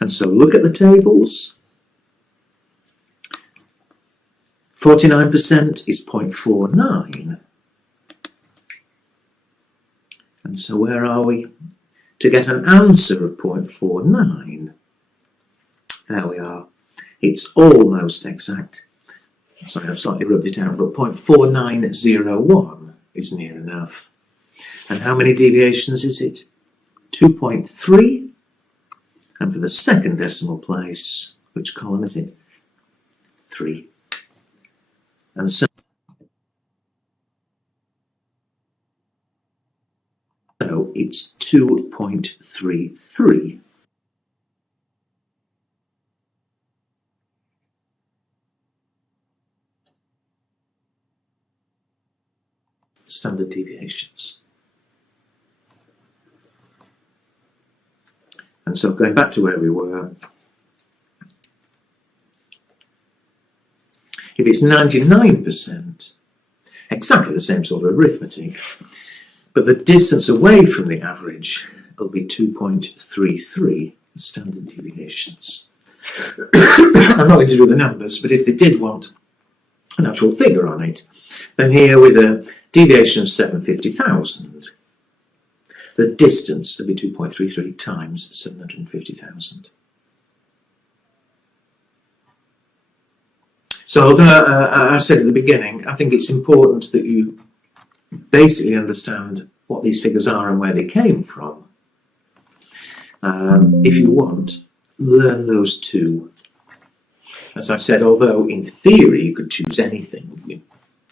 And so look at the tables. 49% is 0.49. And so where are we? To get an answer of 0.49. There we are. It's almost exact. Sorry, I've slightly rubbed it out, but 0.4901 is near enough. And how many deviations is it? 2.3. And for the second decimal place, which column is it? 3. And so it's 2.33. Standard deviations. And so going back to where we were, if it's 99%, exactly the same sort of arithmetic, but the distance away from the average will be 2.33 standard deviations. I'm not going to do the numbers, but if they did want an actual figure on it, then here with a deviation of 750,000, the distance would be 2.33 times 750,000. So although I said at the beginning, I think it's important that you basically understand what these figures are and where they came from. If you want, learn those two. As I've said, although in theory you could choose anything, you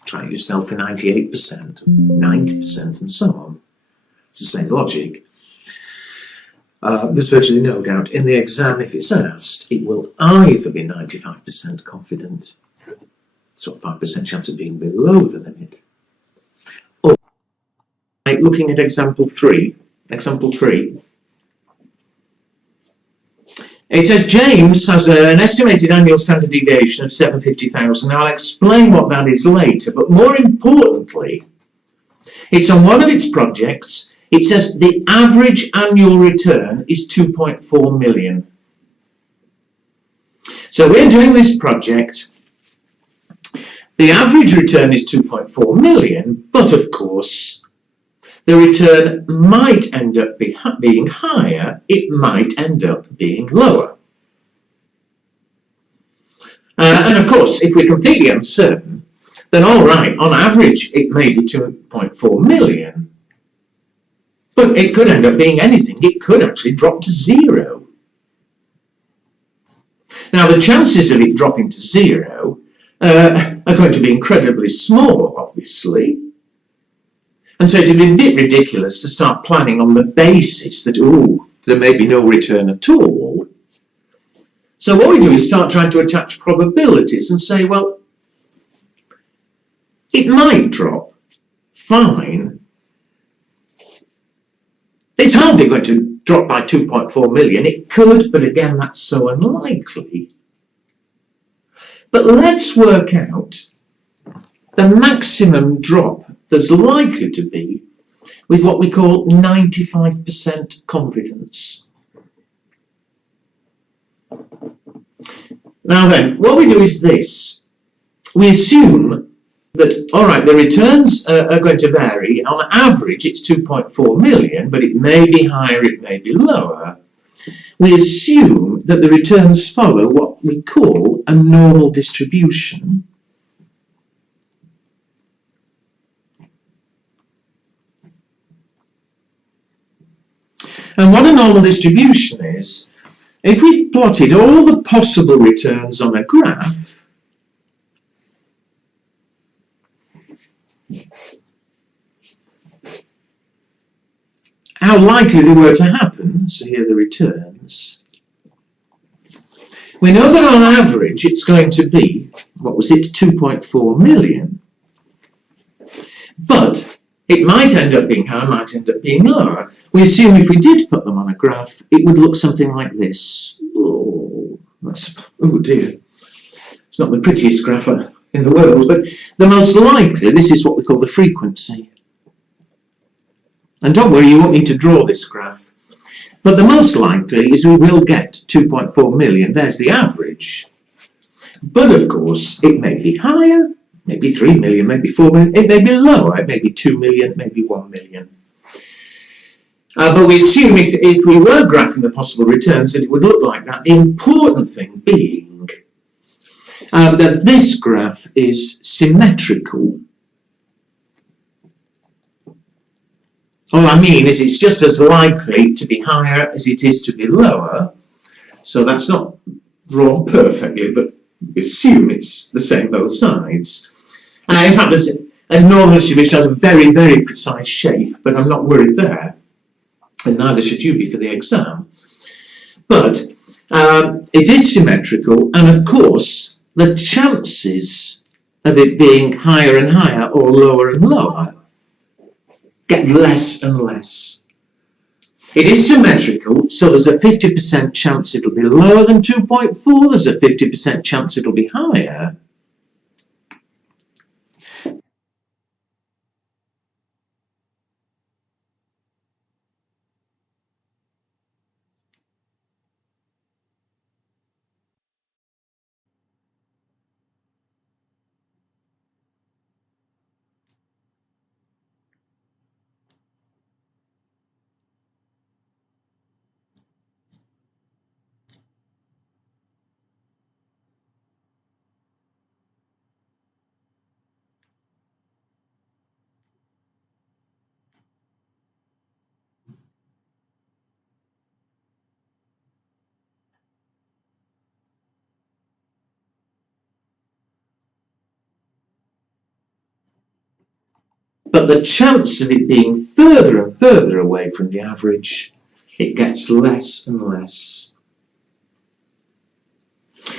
try it yourself for 98%, 90% and so on. It's the same logic. There's virtually no doubt in the exam, if it's asked, it will either be 95% confident, so 5% chance of being below the limit, or like looking at example 3. It says James has an estimated annual standard deviation of 750,000. Now I'll explain what that is later, but more importantly, it's on one of its projects. It says the average annual return is 2.4 million. So we're doing this project. The average return is 2.4 million, but of course, the return might end up being higher, it might end up being lower. And of course, if we're completely uncertain, then all right, on average, it may be 2.4 million. But it could end up being anything. It could actually drop to 0. Now, the chances of it dropping to 0 are going to be incredibly small, obviously. And so it would be a bit ridiculous to start planning on the basis that, there may be no return at all. So what we do is start trying to attach probabilities and say, well, it might drop. Fine. It's hardly going to drop by 2.4 million. It could, but again, that's so unlikely. But let's work out the maximum drop there's likely to be with what we call 95% confidence. Now then, what we do is this. We assume that, all right, the returns are going to vary. On average, it's 2.4 million, but it may be higher, it may be lower. We assume that the returns follow what we call a normal distribution. And what a normal distribution is, if we plotted all the possible returns on a graph, how likely they were to happen, so here are the returns, we know that on average it's going to be, what was it, 2.4 million, but it might end up being higher, might end up being lower. We assume if we did put them on a graph, it would look something like this. Oh dear. It's not the prettiest graph in the world, but the most likely, this is what we call the frequency. And don't worry, you won't need to draw this graph. But the most likely is we will get 2.4 million. There's the average. But of course, it may be higher, maybe 3 million, maybe 4 million. It may be lower, it may be 2 million, maybe 1 million. But we assume if we were graphing the possible returns that it would look like that. The important thing being that this graph is symmetrical. All I mean is it's just as likely to be higher as it is to be lower. So that's not drawn perfectly, but we assume it's the same both sides. In fact, there's a normal distribution has a very, very precise shape, but I'm not worried there. And neither should you be for the exam. But it is symmetrical, and of course the chances of it being higher and higher or lower and lower get less and less. It is symmetrical, so there's a 50% chance it'll be lower than 2.4, there's a 50% chance it'll be higher. But the chance of it being further and further away from the average, it gets less and less.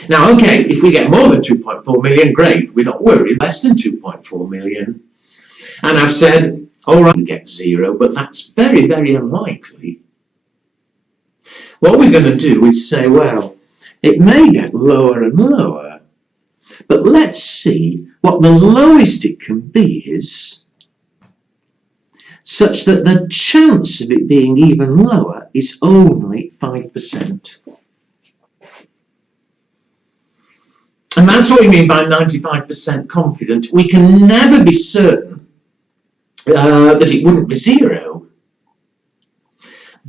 Now, okay, if we get more than 2.4 million, great, we're not worried. Less than 2.4 million. And I've said, all right, we get 0, but that's very, very unlikely. What we're going to do is say, well, it may get lower and lower, but let's see what the lowest it can be is, such that the chance of it being even lower is only 5%. And that's what we mean by 95% confident. We can never be certain that it wouldn't be 0.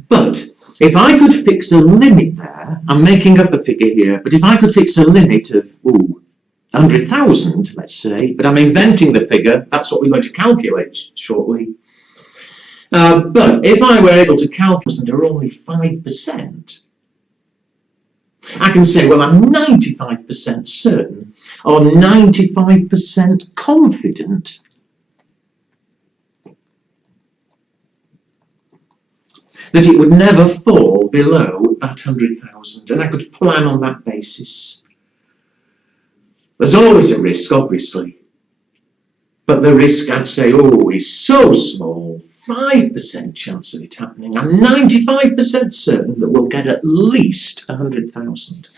But if I could fix a limit there, I'm making up a figure here, but if I could fix a limit of 100,000, let's say, but I'm inventing the figure, that's what we're going to calculate shortly. But if I were able to calculate there are only 5%, I can say, well, I'm 95% certain or 95% confident that it would never fall below that 100,000, and I could plan on that basis. There's always a risk, obviously. But the risk, I'd say, is so small, 5% chance of it happening. I'm 95% certain that we'll get at least 100,000.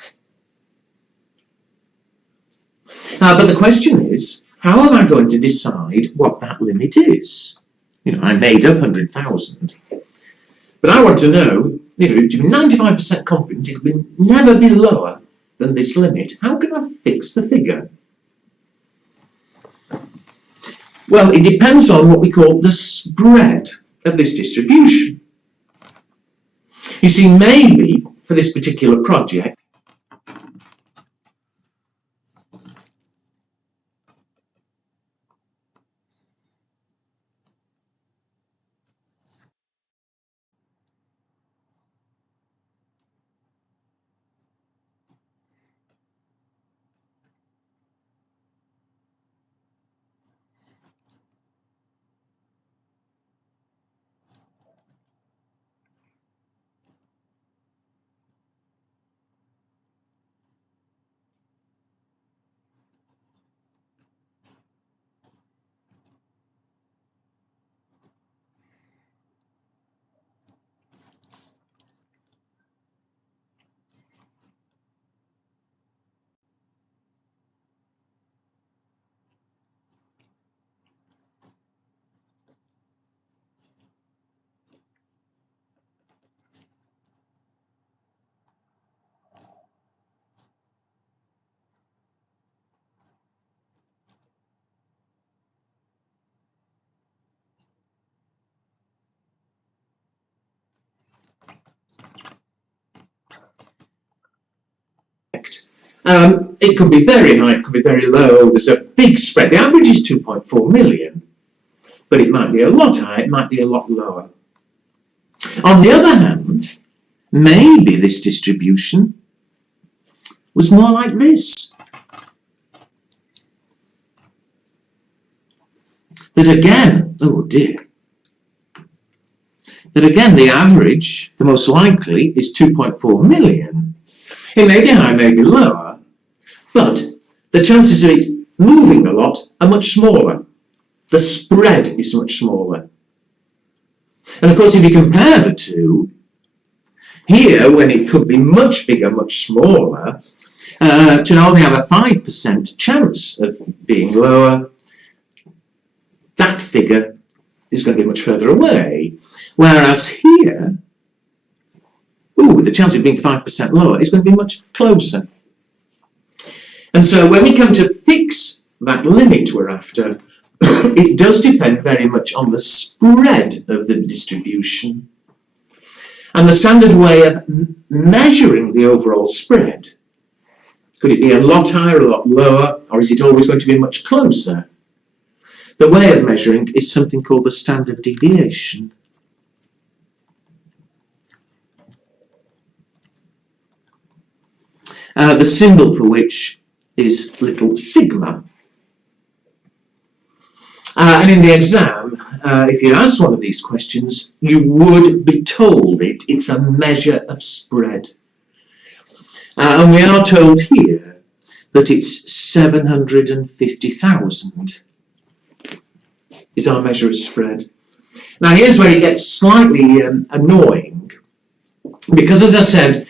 But the question is, how am I going to decide what that limit is? You know, I made up 100,000, but I want to know, you know, to be 95% confident it will never be lower than this limit. How can I fix the figure? Well, it depends on what we call the spread of this distribution. You see, maybe for this particular project, it could be very high, it could be very low. There's a big spread. The average is 2.4 million, but it might be a lot higher, it might be a lot lower. On the other hand, maybe this distribution was more like this. That again, oh dear, that again the average, the most likely, is 2.4 million. It may be high, it may be lower, but the chances of it moving a lot are much smaller. The spread is much smaller. And of course, if you compare the two, here, when it could be much bigger, much smaller, to only have a 5% chance of being lower, that figure is going to be much further away. Whereas here, the chance of being 5% lower is going to be much closer. And so when we come to fix that limit we're after, it does depend very much on the spread of the distribution. And the standard way of measuring the overall spread, could it be a lot higher, a lot lower, or is it always going to be much closer? The way of measuring is something called the standard deviation. The symbol for which is little sigma. And in the exam, if you ask one of these questions, you would be told it. It's a measure of spread. And we are told here that it's 750,000 is our measure of spread. Now here's where it gets slightly annoying, because as I said,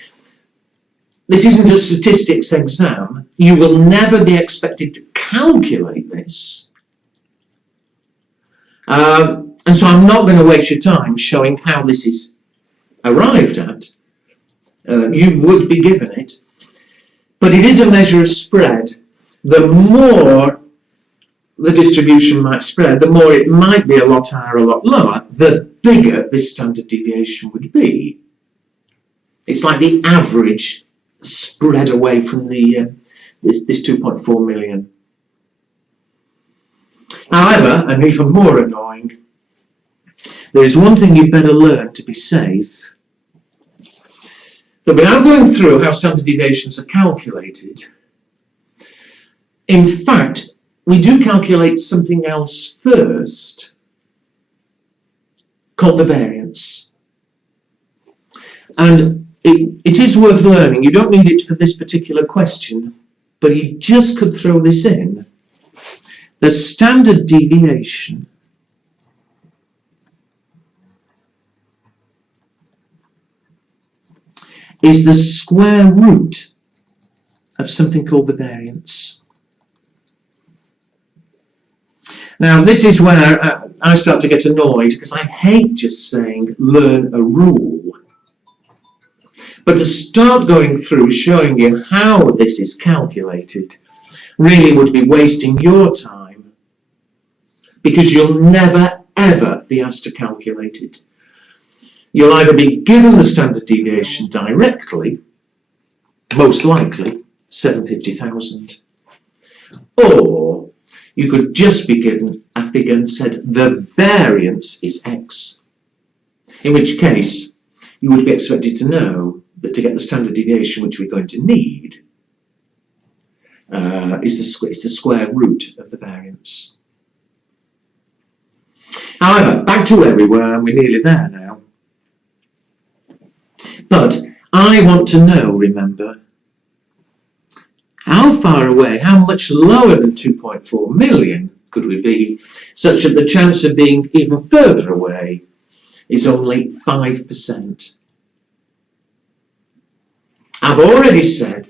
this isn't a statistics exam. You will never be expected to calculate this. And so I'm not going to waste your time showing how this is arrived at. You would be given it. But it is a measure of spread. The more the distribution might spread, the more it might be a lot higher, a lot lower, the bigger this standard deviation would be. It's like the average spread away from the this 2.4 million. However, and even more annoying, there is one thing you'd better learn to be safe. That without going through how standard deviations are calculated, in fact, we do calculate something else first, called the variance. And it is worth learning. You don't need it for this particular question, but you just could throw this in. The standard deviation is the square root of something called the variance. Now, this is where I start to get annoyed, because I hate just saying, learn a rule. But to start going through showing you how this is calculated really would be wasting your time, because you'll never, ever be asked to calculate it. You'll either be given the standard deviation directly, most likely 750,000, or you could just be given a figure and said the variance is X, in which case you would be expected to know that to get the standard deviation which we're going to need is the square root of the variance. However, back to where we were, and we're nearly there now. But I want to know, remember, how far away, how much lower than 2.4 million could we be, such that the chance of being even further away is only 5%. I've already said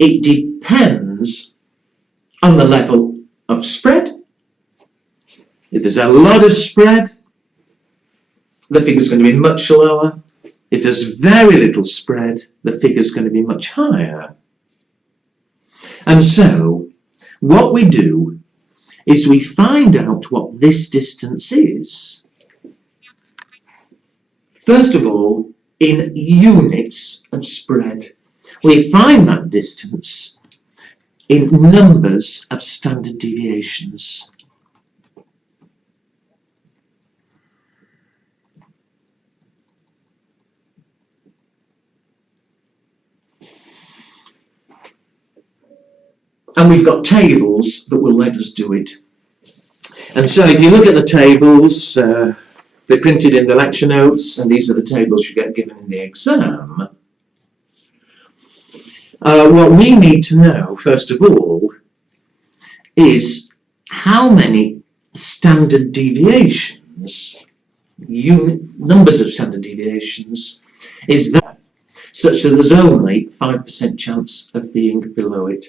it depends on the level of spread. If there's a lot of spread, the figure's going to be much lower. If there's very little spread, the figure's going to be much higher. And so, what we do is we find out what this distance is. First of all, in units of spread. We find that distance in numbers of standard deviations. And we've got tables that will let us do it. And so if you look at the tables, they're printed in the lecture notes, and these are the tables you get given in the exam. What we need to know, first of all, is how many standard deviations, numbers of standard deviations, is there, such that there's only 5% chance of being below it.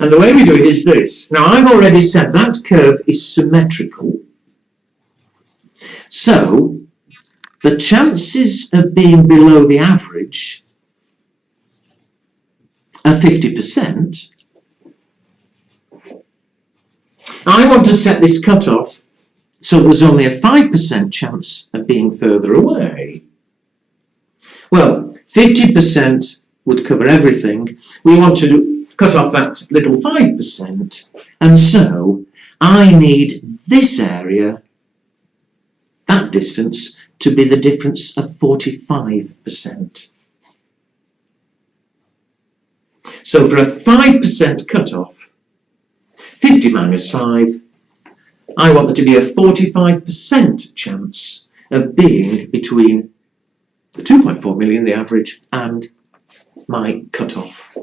And the way we do it is this. Now, I've already said that curve is symmetrical. So, the chances of being below the average are 50%. I want to set this cutoff so there's only a 5% chance of being further away. Well, 50% would cover everything. We want to cut off that little 5%, and so I need this area, that distance, to be the difference of 45%. So for a 5% cutoff, 50 minus 5, I want there to be a 45% chance of being between the 2.4 million, the average, and my cutoff.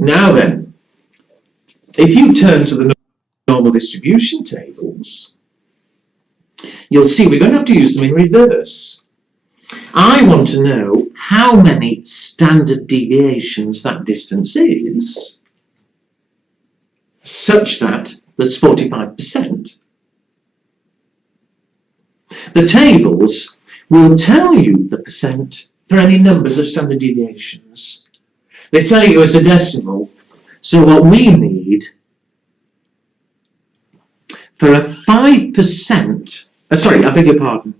Now then, if you turn to the normal distribution tables, you'll see we're going to have to use them in reverse. I want to know how many standard deviations that distance is, such that there's 45%. The tables will tell you the percent for any numbers of standard deviations. They tell you as a decimal, so what we need for a 5%, sorry, I beg your pardon,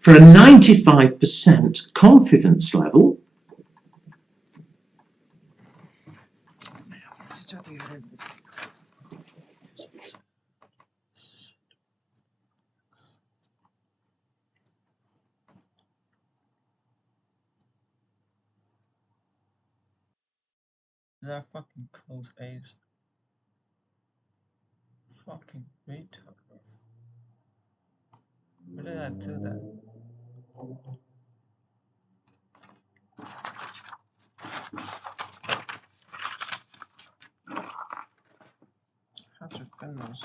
for a 95% confidence level, That fucking close ace. Fucking retard. Why did I do that? How to finish?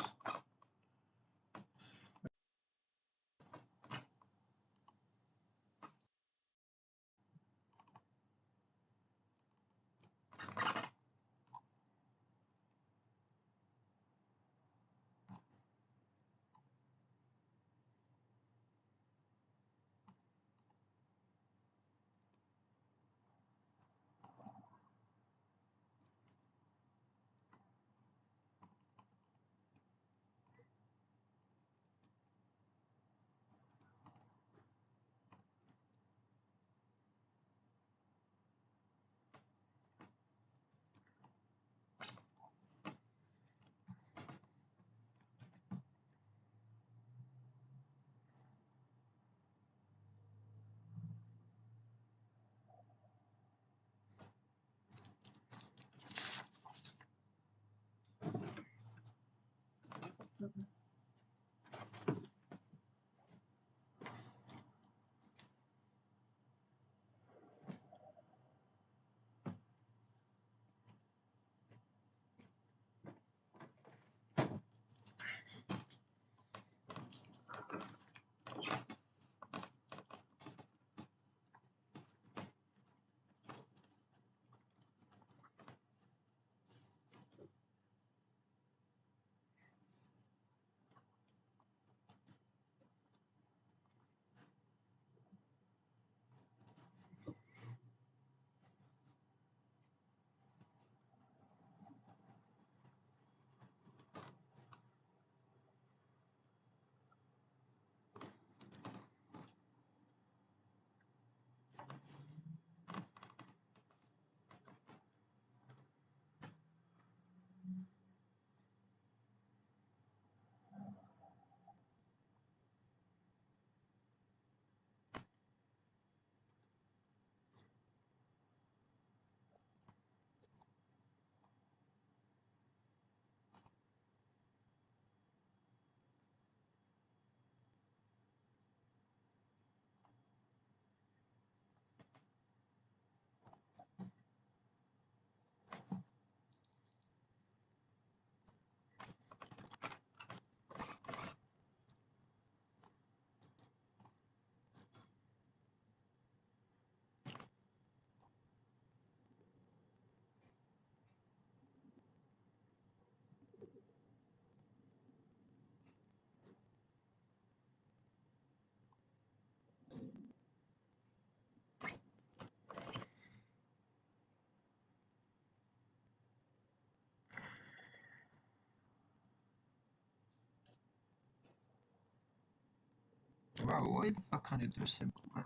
Bro, why the fuck can't you do simple math?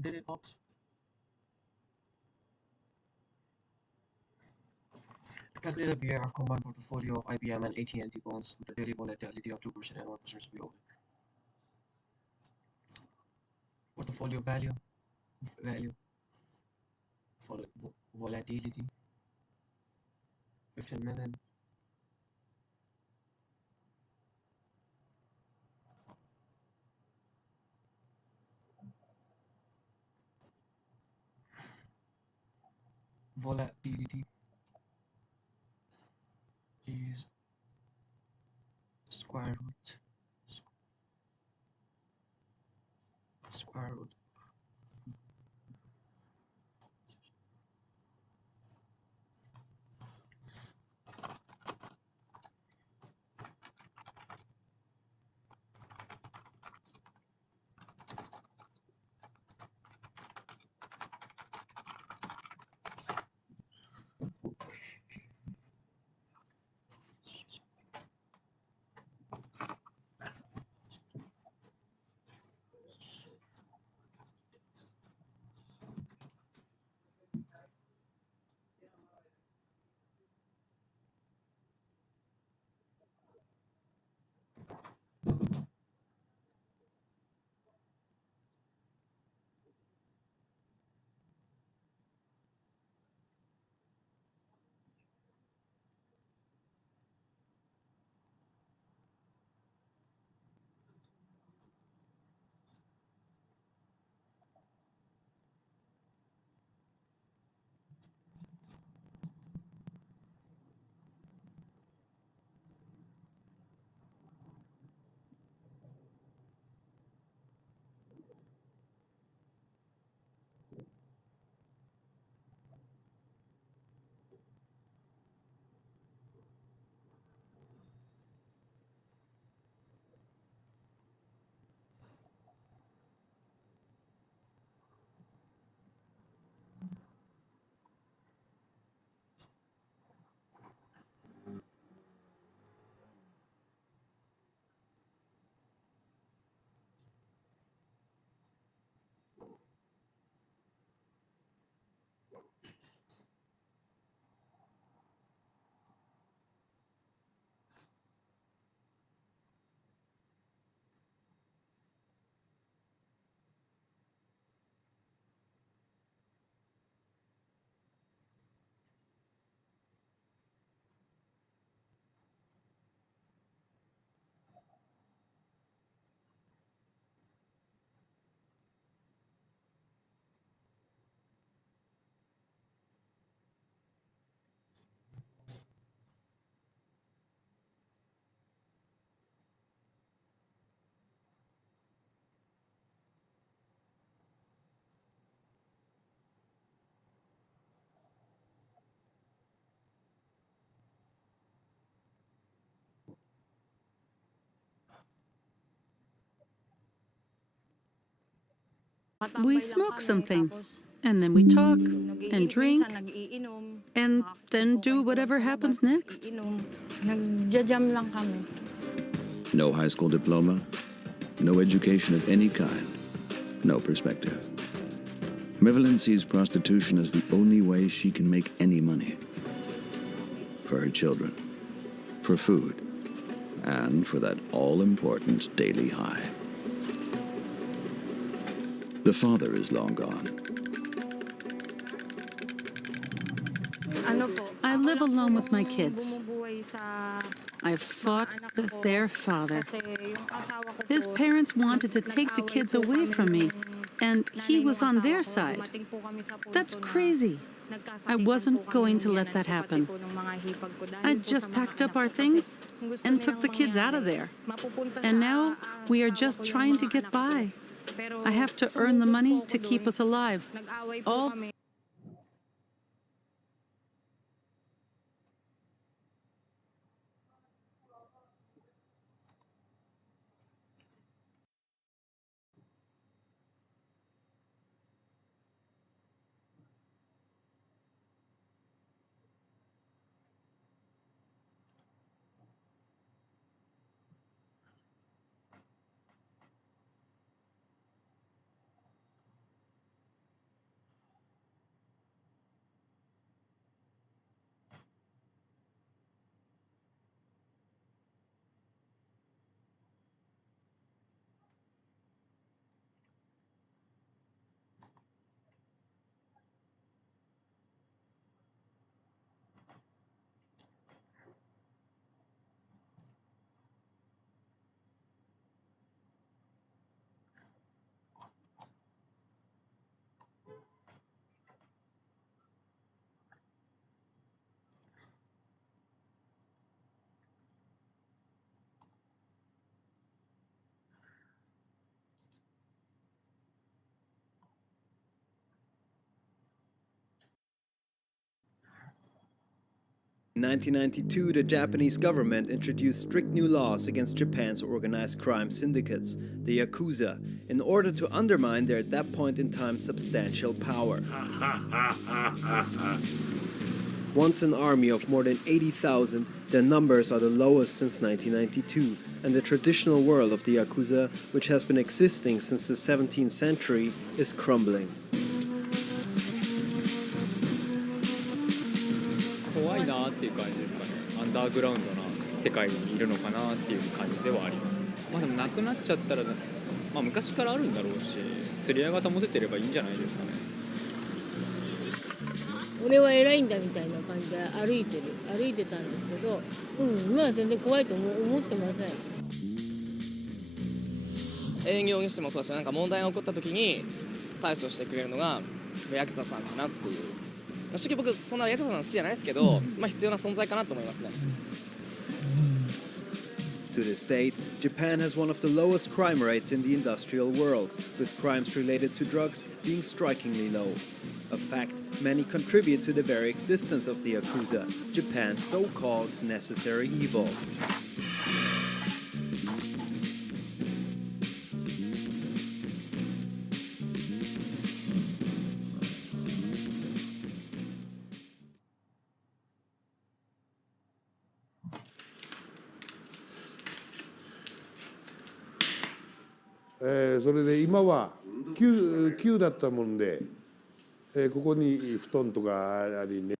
Did it pops? Calculate a VAR of combined portfolio of IBM and AT&T bonds with a daily volatility of 2% and 1% respectively. Portfolio value volatility 15 million. Volatility is square root We smoke something, and then we talk and drink, and then do whatever happens next. No high school diploma, no education of any kind, no perspective. Marilyn sees prostitution as the only way she can make any money. For her children, for food, and for that all-important daily high. The father is long gone. I live alone with my kids. I fought with their father. His parents wanted to take the kids away from me, and he was on their side. That's crazy. I wasn't going to let that happen. I just packed up our things and took the kids out of there. And now we are just trying to get by. I have to earn the money to keep us alive. All In 1992, the Japanese government introduced strict new laws against Japan's organized crime syndicates, the Yakuza, in order to undermine their at that point in time substantial power. Once an army of more than 80,000, their numbers are the lowest since 1992, and the traditional world of the Yakuza, which has been existing since the 17th century, is crumbling. 怖いなっていう感じですかね。アンダーグラウンドな世界にいるのかなっていう感じではあります。まあでもなくなっちゃったら、まあ昔からあるんだろうし、釣り合い方も出てればいいんじゃないですかね。俺は偉いんだみたいな感じで歩いてたんですけど、今は全然怖いと思ってません。営業にしてもそうだし、なんか問題が起こった時に対処してくれるのがヤクザさんかなっていう。正直僕そんなヤクザさん好きじゃないですけど、まあ必要な存在かなと思いますね。To this date, Japan has one of the lowest crime rates in the industrial world, with crimes related to drugs being strikingly low. A fact many contribute to the very existence of the Yakuza, Japan's so-called necessary evil. .それで今は9だったもんで、ここに布団とかありね。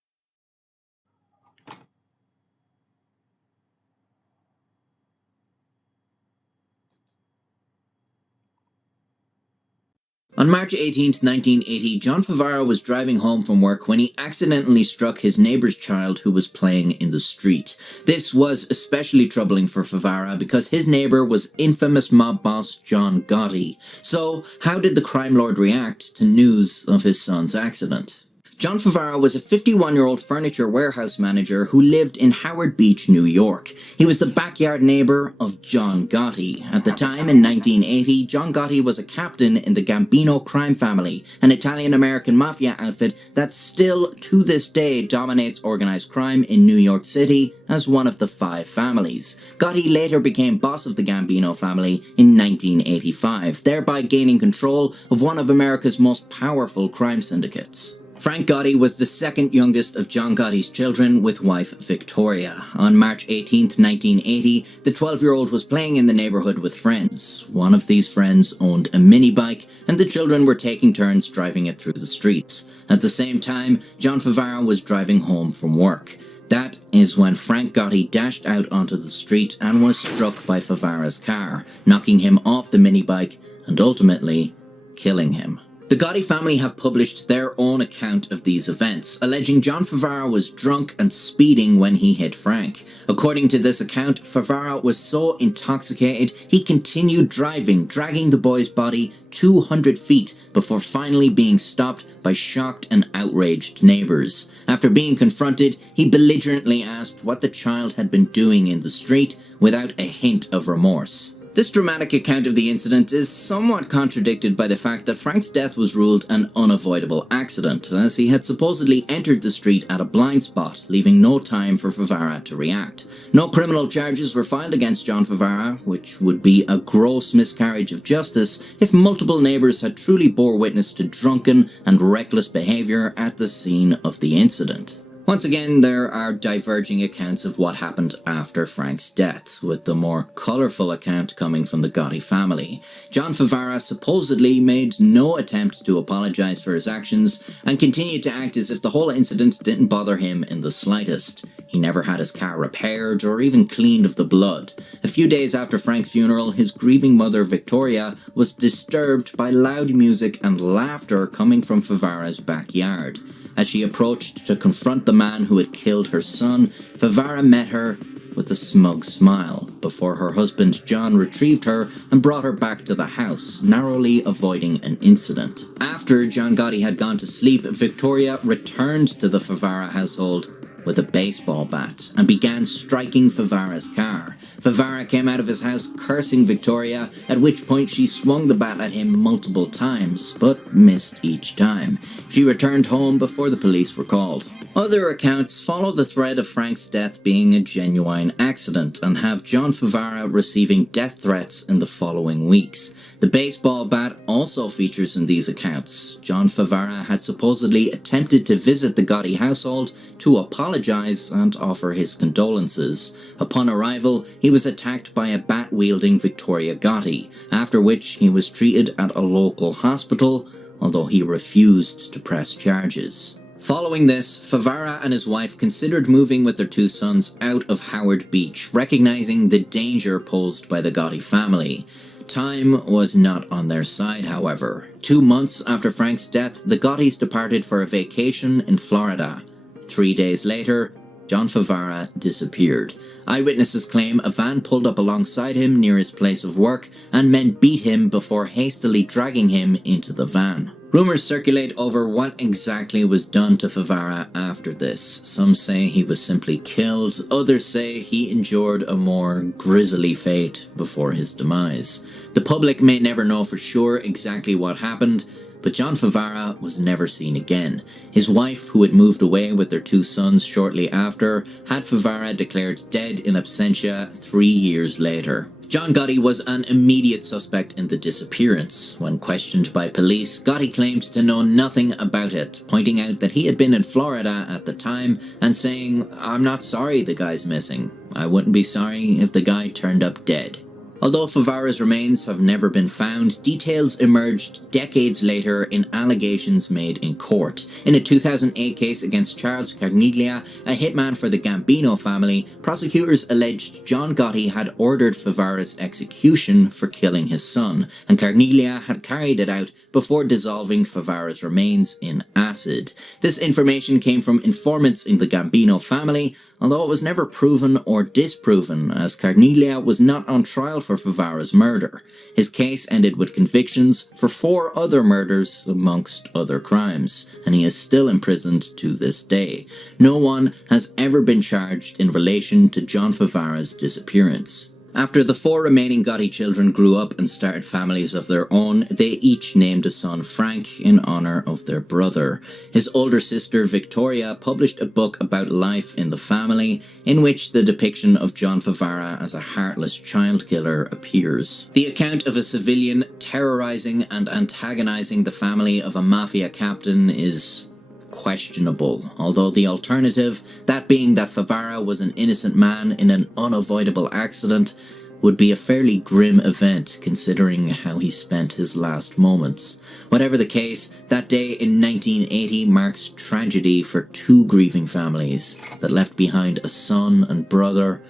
On March 18, 1980, John Favaro was driving home from work when he accidentally struck his neighbor's child who was playing in the street. This was especially troubling for Favaro because his neighbor was infamous mob boss John Gotti. So, how did the crime lord react to news of his son's accident? John Favara was a 51-year-old furniture warehouse manager who lived in Howard Beach, New York. He was the backyard neighbor of John Gotti. At the time, in 1980, John Gotti was a captain in the Gambino crime family, an Italian-American mafia outfit that still, to this day, dominates organized crime in New York City as one of the 5 families. Gotti later became boss of the Gambino family in 1985, thereby gaining control of one of America's most powerful crime syndicates. Frank Gotti was the second youngest of John Gotti's children with wife Victoria. On March 18, 1980, the 12-year-old was playing in the neighborhood with friends. One of these friends owned a mini bike, and the children were taking turns driving it through the streets. At the same time, John Favara was driving home from work. That is when Frank Gotti dashed out onto the street and was struck by Favara's car, knocking him off the mini bike and ultimately killing him. The Gotti family have published their own account of these events, alleging John Favara was drunk and speeding when he hit Frank. According to this account, Favara was so intoxicated he continued driving, dragging the boy's body 200 feet before finally being stopped by shocked and outraged neighbors. After being confronted, he belligerently asked what the child had been doing in the street without a hint of remorse. This dramatic account of the incident is somewhat contradicted by the fact that Frank's death was ruled an unavoidable accident, as he had supposedly entered the street at a blind spot, leaving no time for Favara to react. No criminal charges were filed against John Favara, which would be a gross miscarriage of justice if multiple neighbors had truly bore witness to drunken and reckless behavior at the scene of the incident. Once again, there are diverging accounts of what happened after Frank's death, with the more colourful account coming from the Gotti family. John Favara supposedly made no attempt to apologise for his actions and continued to act as if the whole incident didn't bother him in the slightest. He never had his car repaired or even cleaned of the blood. A few days after Frank's funeral, his grieving mother Victoria was disturbed by loud music and laughter coming from Favara's backyard. As she approached to confront the man who had killed her son, Favara met her with a smug smile, before her husband John retrieved her and brought her back to the house, narrowly avoiding an incident. After John Gotti had gone to sleep, Victoria returned to the Favara household with a baseball bat and began striking Favara's car. Favara came out of his house cursing Victoria, at which point she swung the bat at him multiple times, but missed each time. She returned home before the police were called. Other accounts follow the thread of Frank's death being a genuine accident and have John Favara receiving death threats in the following weeks. The baseball bat also features in these accounts. John Favara had supposedly attempted to visit the Gotti household to apologize and offer his condolences. Upon arrival, he was attacked by a bat-wielding Victoria Gotti, after which he was treated at a local hospital, although he refused to press charges. Following this, Favara and his wife considered moving with their 2 sons out of Howard Beach, recognizing the danger posed by the Gotti family. Time was not on their side, however. 2 months after Frank's death, the Gottis departed for a vacation in Florida. 3 days later, John Favara disappeared. Eyewitnesses claim a van pulled up alongside him near his place of work, and men beat him before hastily dragging him into the van. Rumours circulate over what exactly was done to Favara after this. Some say he was simply killed, others say he endured a more grisly fate before his demise. The public may never know for sure exactly what happened, but John Favara was never seen again. His wife, who had moved away with their 2 sons shortly after, had Favara declared dead in absentia 3 years later. John Gotti was an immediate suspect in the disappearance. When questioned by police, Gotti claimed to know nothing about it, pointing out that he had been in Florida at the time and saying, "I'm not sorry the guy's missing. I wouldn't be sorry if the guy turned up dead." Although Favara's remains have never been found, details emerged decades later in allegations made in court. In a 2008 case against Charles Carniglia, a hitman for the Gambino family, prosecutors alleged John Gotti had ordered Favara's execution for killing his son, and Carniglia had carried it out before dissolving Favara's remains in acid. This information came from informants in the Gambino family, although it was never proven or disproven, as Carniglia was not on trial for Favara's murder. His case ended with convictions for 4 other murders, amongst other crimes, and he is still imprisoned to this day. No one has ever been charged in relation to John Favara's disappearance. After the 4 remaining Gotti children grew up and started families of their own, they each named a son Frank in honor of their brother. His older sister Victoria published a book about life in the family, in which the depiction of John Favara as a heartless child killer appears. The account of a civilian terrorizing and antagonizing the family of a mafia captain is questionable, although the alternative, that being that Favara was an innocent man in an unavoidable accident, would be a fairly grim event considering how he spent his last moments. Whatever the case, that day in 1980 marks tragedy for 2 grieving families that left behind a son and brother,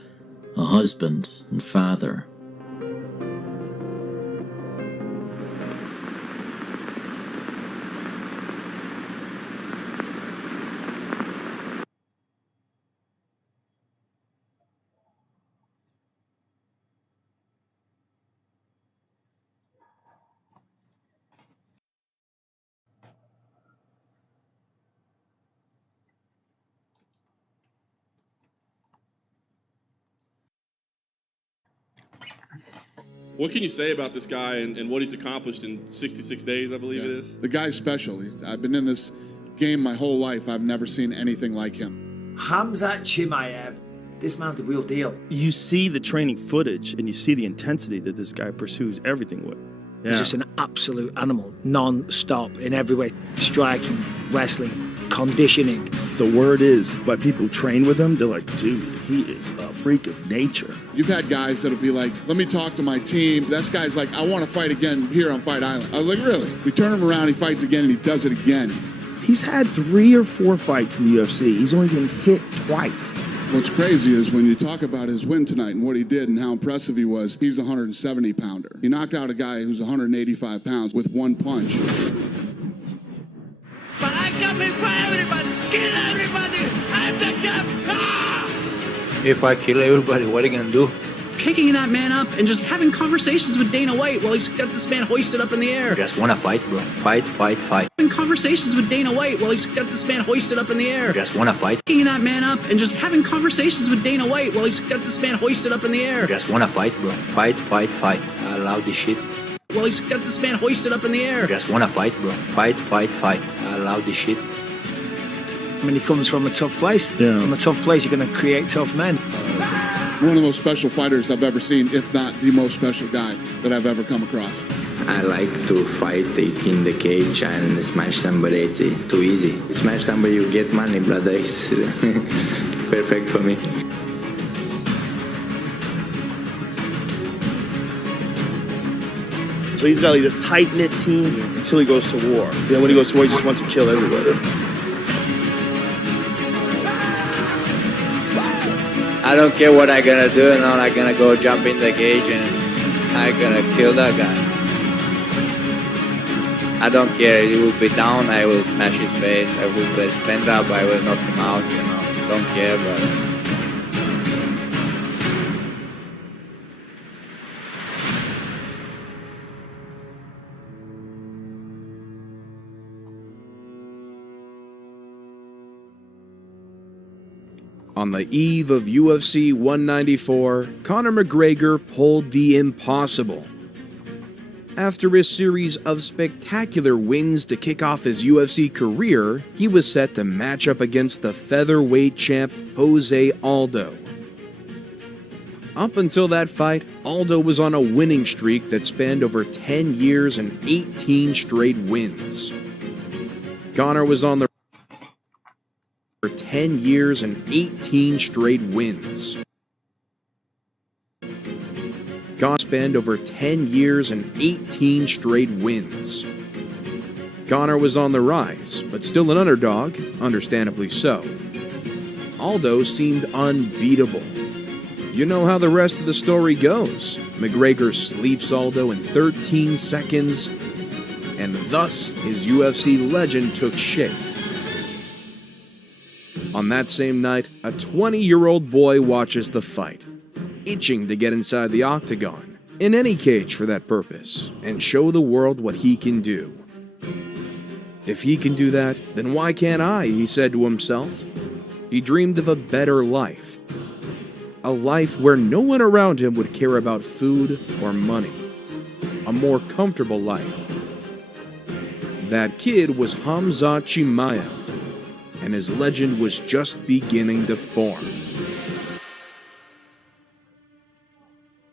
a husband and father. What can you say about this guy and what he's accomplished in 66 days, I believe it is? The guy's special. I've been in this game my whole life. I've never seen anything like him. Khamzat Chimaev. This man's the real deal. You see the training footage and you see the intensity that this guy pursues everything with. Yeah. He's just an absolute animal, non-stop in every way. Striking, wrestling, conditioning. The word is, by people who train with him, they're like, dude, he is a freak of nature. You've had guys that'll be like, let me talk to my team. This guy's like, I want to fight again here on Fight Island. I was like, really? We turn him around, he fights again, and he does it again. He's had 3 or 4 fights in the UFC. He's only been hit twice. What's crazy is when you talk about his win tonight and what he did and how impressive he was, he's a 170-pounder. He knocked out a guy who's 185 pounds with 1 punch. But I come in for everybody! Kill everybody! I'm the champ! Ah! If I kill everybody, what are you gonna do? Picking that man up and just having conversations with Dana White while he's got this man hoisted up in the air. Just wanna fight, bro. Fight, fight, fight. Having conversations with Dana White while he's got this man hoisted up in the air. Just wanna fight. Picking that man up and just having conversations with Dana White while he's got this man hoisted up in the air. Just wanna fight, bro. Fight, fight, fight. I love this shit. While he's got this man hoisted up in the air. Just wanna fight, bro. Fight, fight, fight. I love this shit. I mean, he comes from a tough place. Yeah. From a tough place, you're going to create tough men. One of the most special fighters I've ever seen, if not the most special guy that I've ever come across. I like to fight in the cage and smash somebody. It's too easy. Smash somebody, you get money, brother. It's perfect for me. So he's got like this tight-knit team until he goes to war. Then when he goes to war, he just wants to kill everybody. I don't care what I'm gonna do, now I'm gonna go jump in the cage and I'm gonna kill that guy. I don't care, he will be down, I will smash his face, I will stand up, I will knock him out, you know, don't care, but... On the eve of UFC 194, Conor McGregor pulled the impossible. After a series of spectacular wins to kick off his UFC career, he was set to match up against the featherweight champ Jose Aldo. Up until that fight, Aldo was on a winning streak that spanned over 10 years and 18 straight wins. Conor was on the for 10 years and 18 straight wins. Conor spent over 10 years and 18 straight wins. Conor was on the rise, but still an underdog, understandably so. Aldo seemed unbeatable. You know how the rest of the story goes. McGregor sleeps Aldo in 13 seconds, and thus his UFC legend took shape. On that same night, a 20-year-old boy watches the fight, itching to get inside the octagon. in any cage for that purpose, and show the world what he can do. If he can do that, then why can't I, he said to himself. He dreamed of a better life. A life where no one around him would care about food or money. A more comfortable life. That kid was Hamza Chimaev, and his legend was just beginning to form.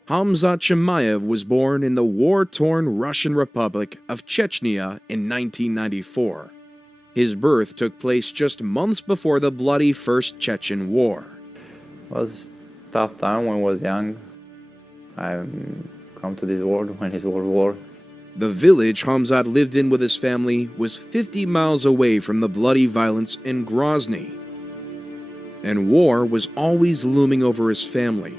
Hamza Chimaev was born in the war-torn Russian Republic of Chechnya in 1994. His birth took place just months before the bloody First Chechen War. It was a tough time when I was young. I come to this world when it's World War. The village Hamzat lived in with his family was 50 miles away from the bloody violence in Grozny. And war was always looming over his family,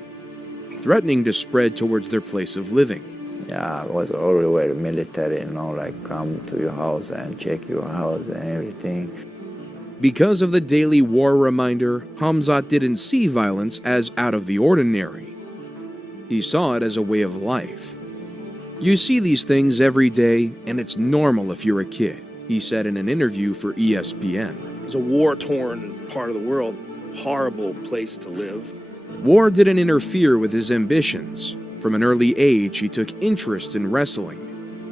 threatening to spread towards their place of living. Yeah, it was everywhere military, like come to your house and check your house and everything. Because of the daily war reminder, Hamzat didn't see violence as out of the ordinary. He saw it as a way of life. You see these things every day, and it's normal if you're a kid, he said in an interview for ESPN. It's a war-torn part of the world. Horrible place to live. War didn't interfere with his ambitions. From an early age, he took interest in wrestling.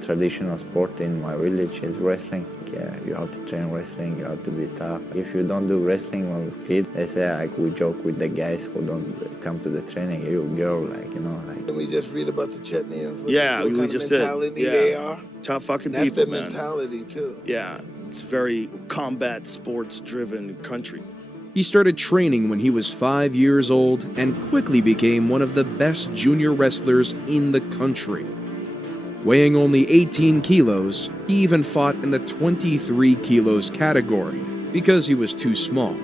Traditional sport in my village is wrestling. Yeah, you have to train wrestling, you have to be tough. If you don't do wrestling when you're a kid, they say, we joke with the guys who don't come to the training, you girl, We just read about the Chetnians. Yeah, we just did. Mentality they are. Tough fucking That's people, their man. mentality, too. Yeah, it's a very combat sports-driven country. He started training when he was 5 years old and quickly became one of the best junior wrestlers in the country. Weighing only 18 kilos, he even fought in the 23 kilos category because he was too small.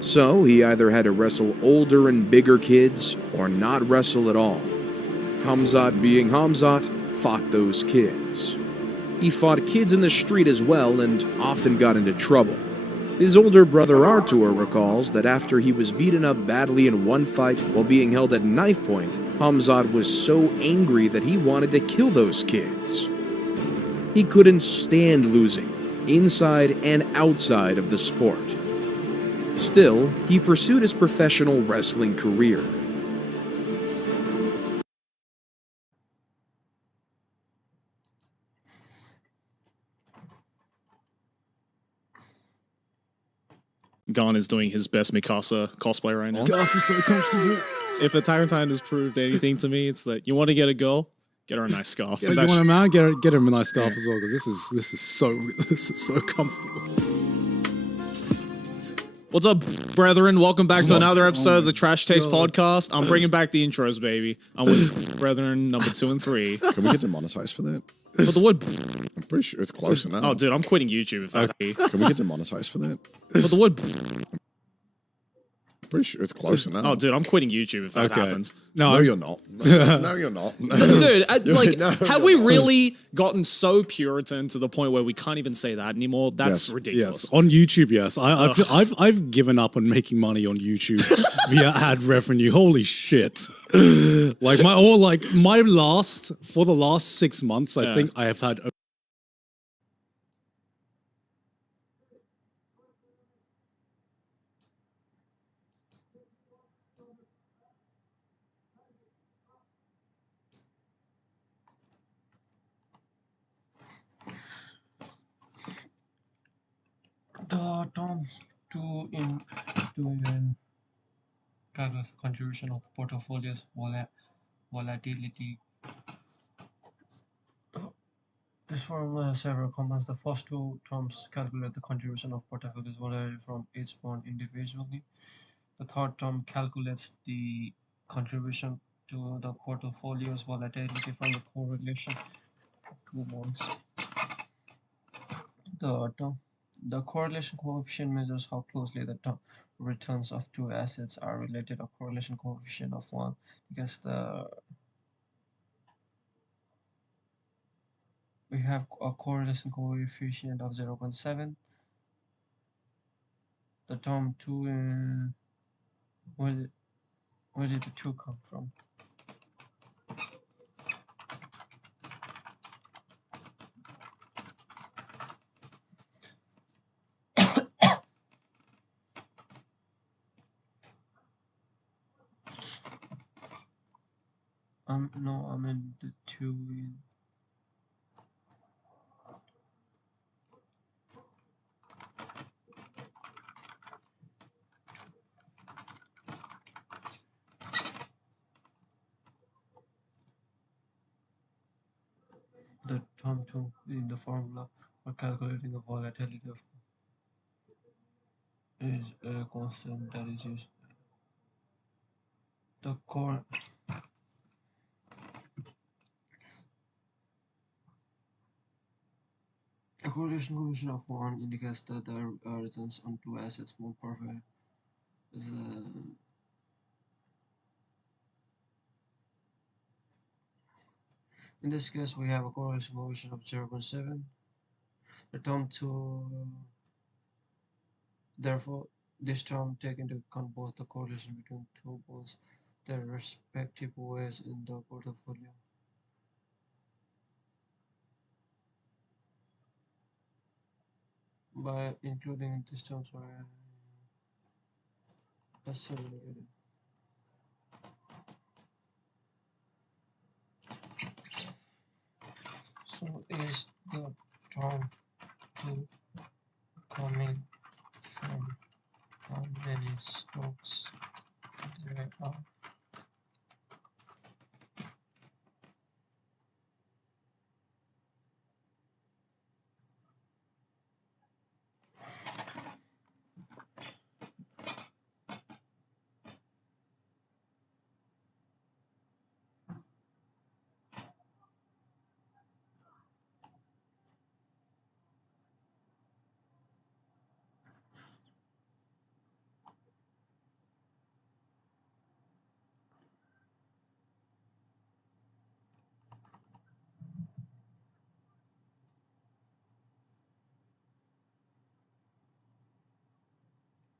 So he either had to wrestle older and bigger kids or not wrestle at all. Hamzat, being Hamzat, fought those kids. He fought kids in the street as well and often got into trouble. His older brother Artur recalls that after he was beaten up badly in one fight while being held at knife point, Hamzat was so angry that he wanted to kill those kids. He couldn't stand losing, inside and outside of the sport. Still, he pursued his professional wrestling career. Gon is doing his best Mikasa cosplay right now. Scarf is so comfortable. If Attack on Titan has proved anything to me, it's that you want to get a girl, get her a nice scarf. You want a man? Get him a nice scarf as well, because this is so comfortable. What's up, brethren? Welcome back to another episode of the Trash Taste Podcast. I'm bringing back the intros, baby. I'm with brethren number 2 and 3. Can we get demonetized for that? But the word... I'm pretty sure it's close enough. Oh, dude, I'm quitting YouTube if that... Can we get demonetized for that? But the word... I'm pretty sure it's close enough. Oh, dude, I'm quitting YouTube if that happens. No, you're not. No, you're not. Dude, No, have we really gotten so Puritan to the point where we can't even say that anymore? That's ridiculous. Yes, on YouTube, yes. I've given up on making money on YouTube via ad revenue. Holy shit! For the last 6 months, I think I have had. The term to in calculus contribution of portfolios volatility. This formula has several components. The first two terms calculate the contribution of portfolios volatility from each bond individually. The third term calculates the contribution to the portfolio's volatility from the correlation of two bonds. The correlation coefficient measures how closely the returns of two assets are related. A correlation coefficient of 1 because we have a correlation coefficient of 0.7. The term 2 where did the 2 come from? No, I mean the two in. The term 2 in the formula for calculating the volatility of is a constant that is used. The core a correlation coefficient of 1 indicates that the returns on two assets more perfect. Is in this case, we have a correlation coefficient of 0.7. The term 2, therefore, this term takes into account both the correlation between two bonds, their respective weights in the portfolio. By including these terms, let's get it. So is the term 2 coming from how many stocks there are?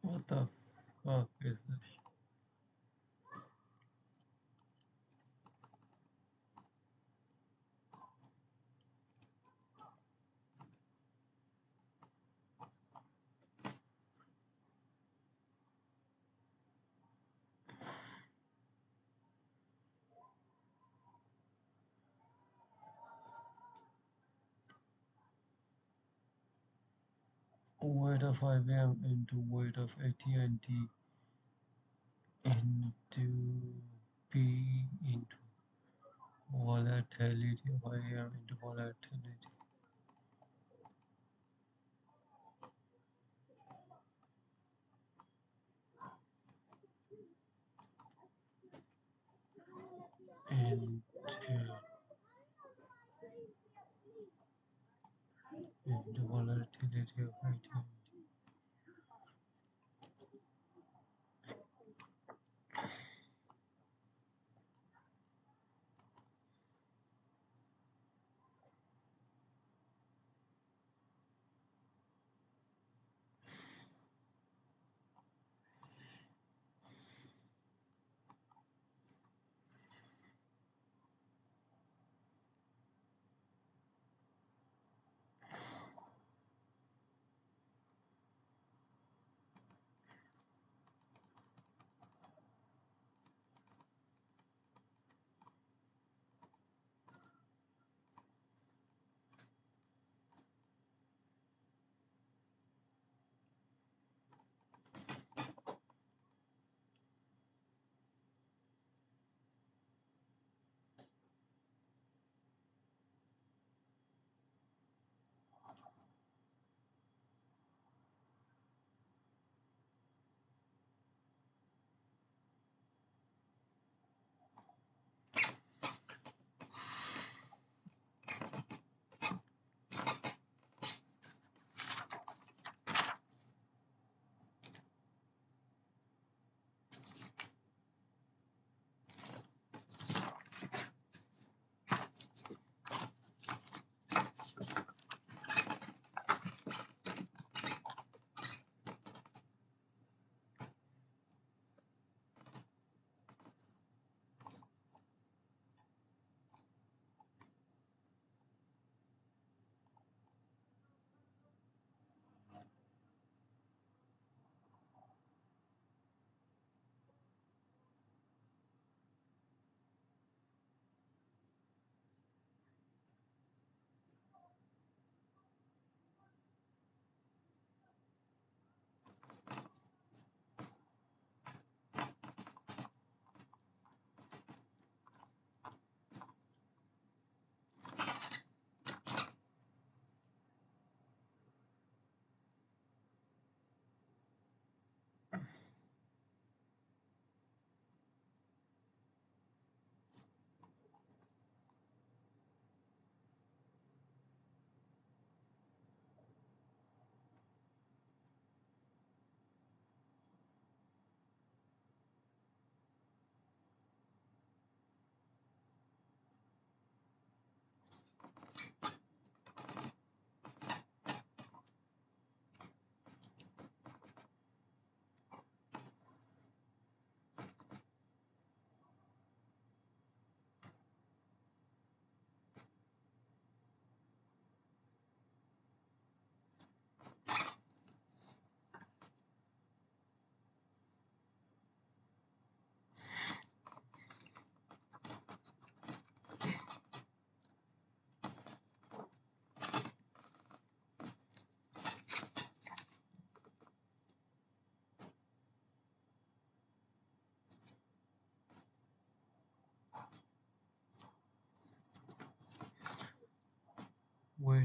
What the fuck is this? Weight of IBM into weight of AT&T into P into volatility of IBM into volatility. Into volatility of AT&T.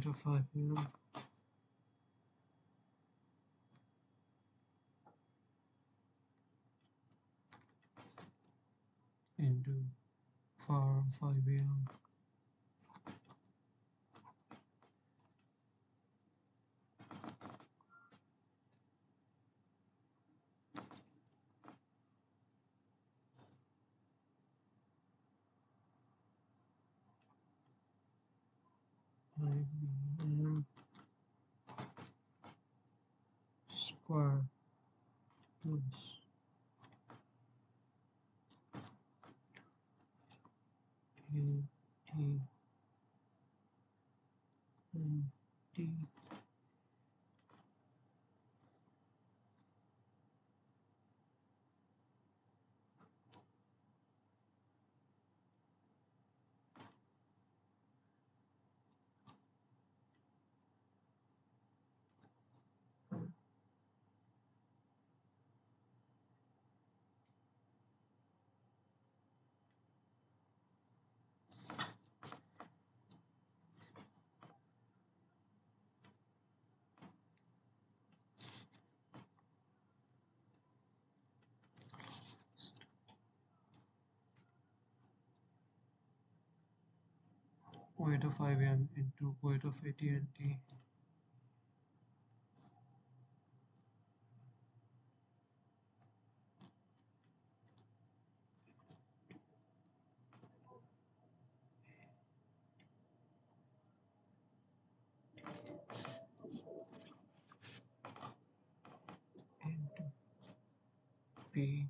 weight of IBM into var of IBM square plus AT&T weight of IBM into weight of AT&T into P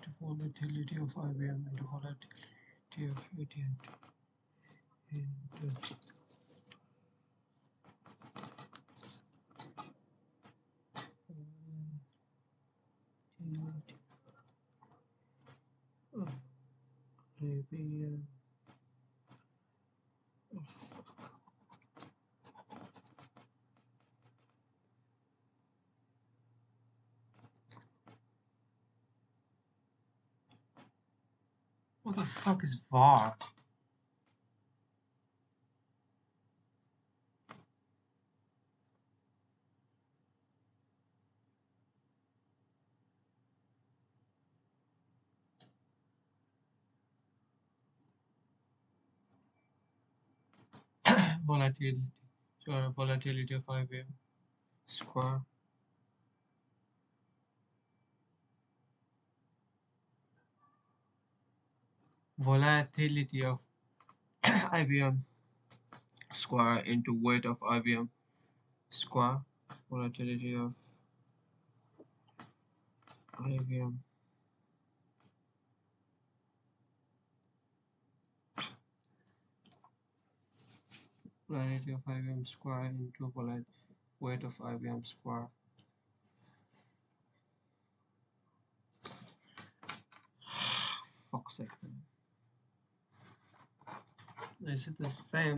to volatility of IBM into volatility of AT&T into of IBM. Oh, fuck. What the fuck is VAR? Volatility. So volatility of IBM square volatility of IBM square into weight of IBM square volatility of IBM volatility of IBM square into weight of IBM square. Fuck's sake, man. Is it the same?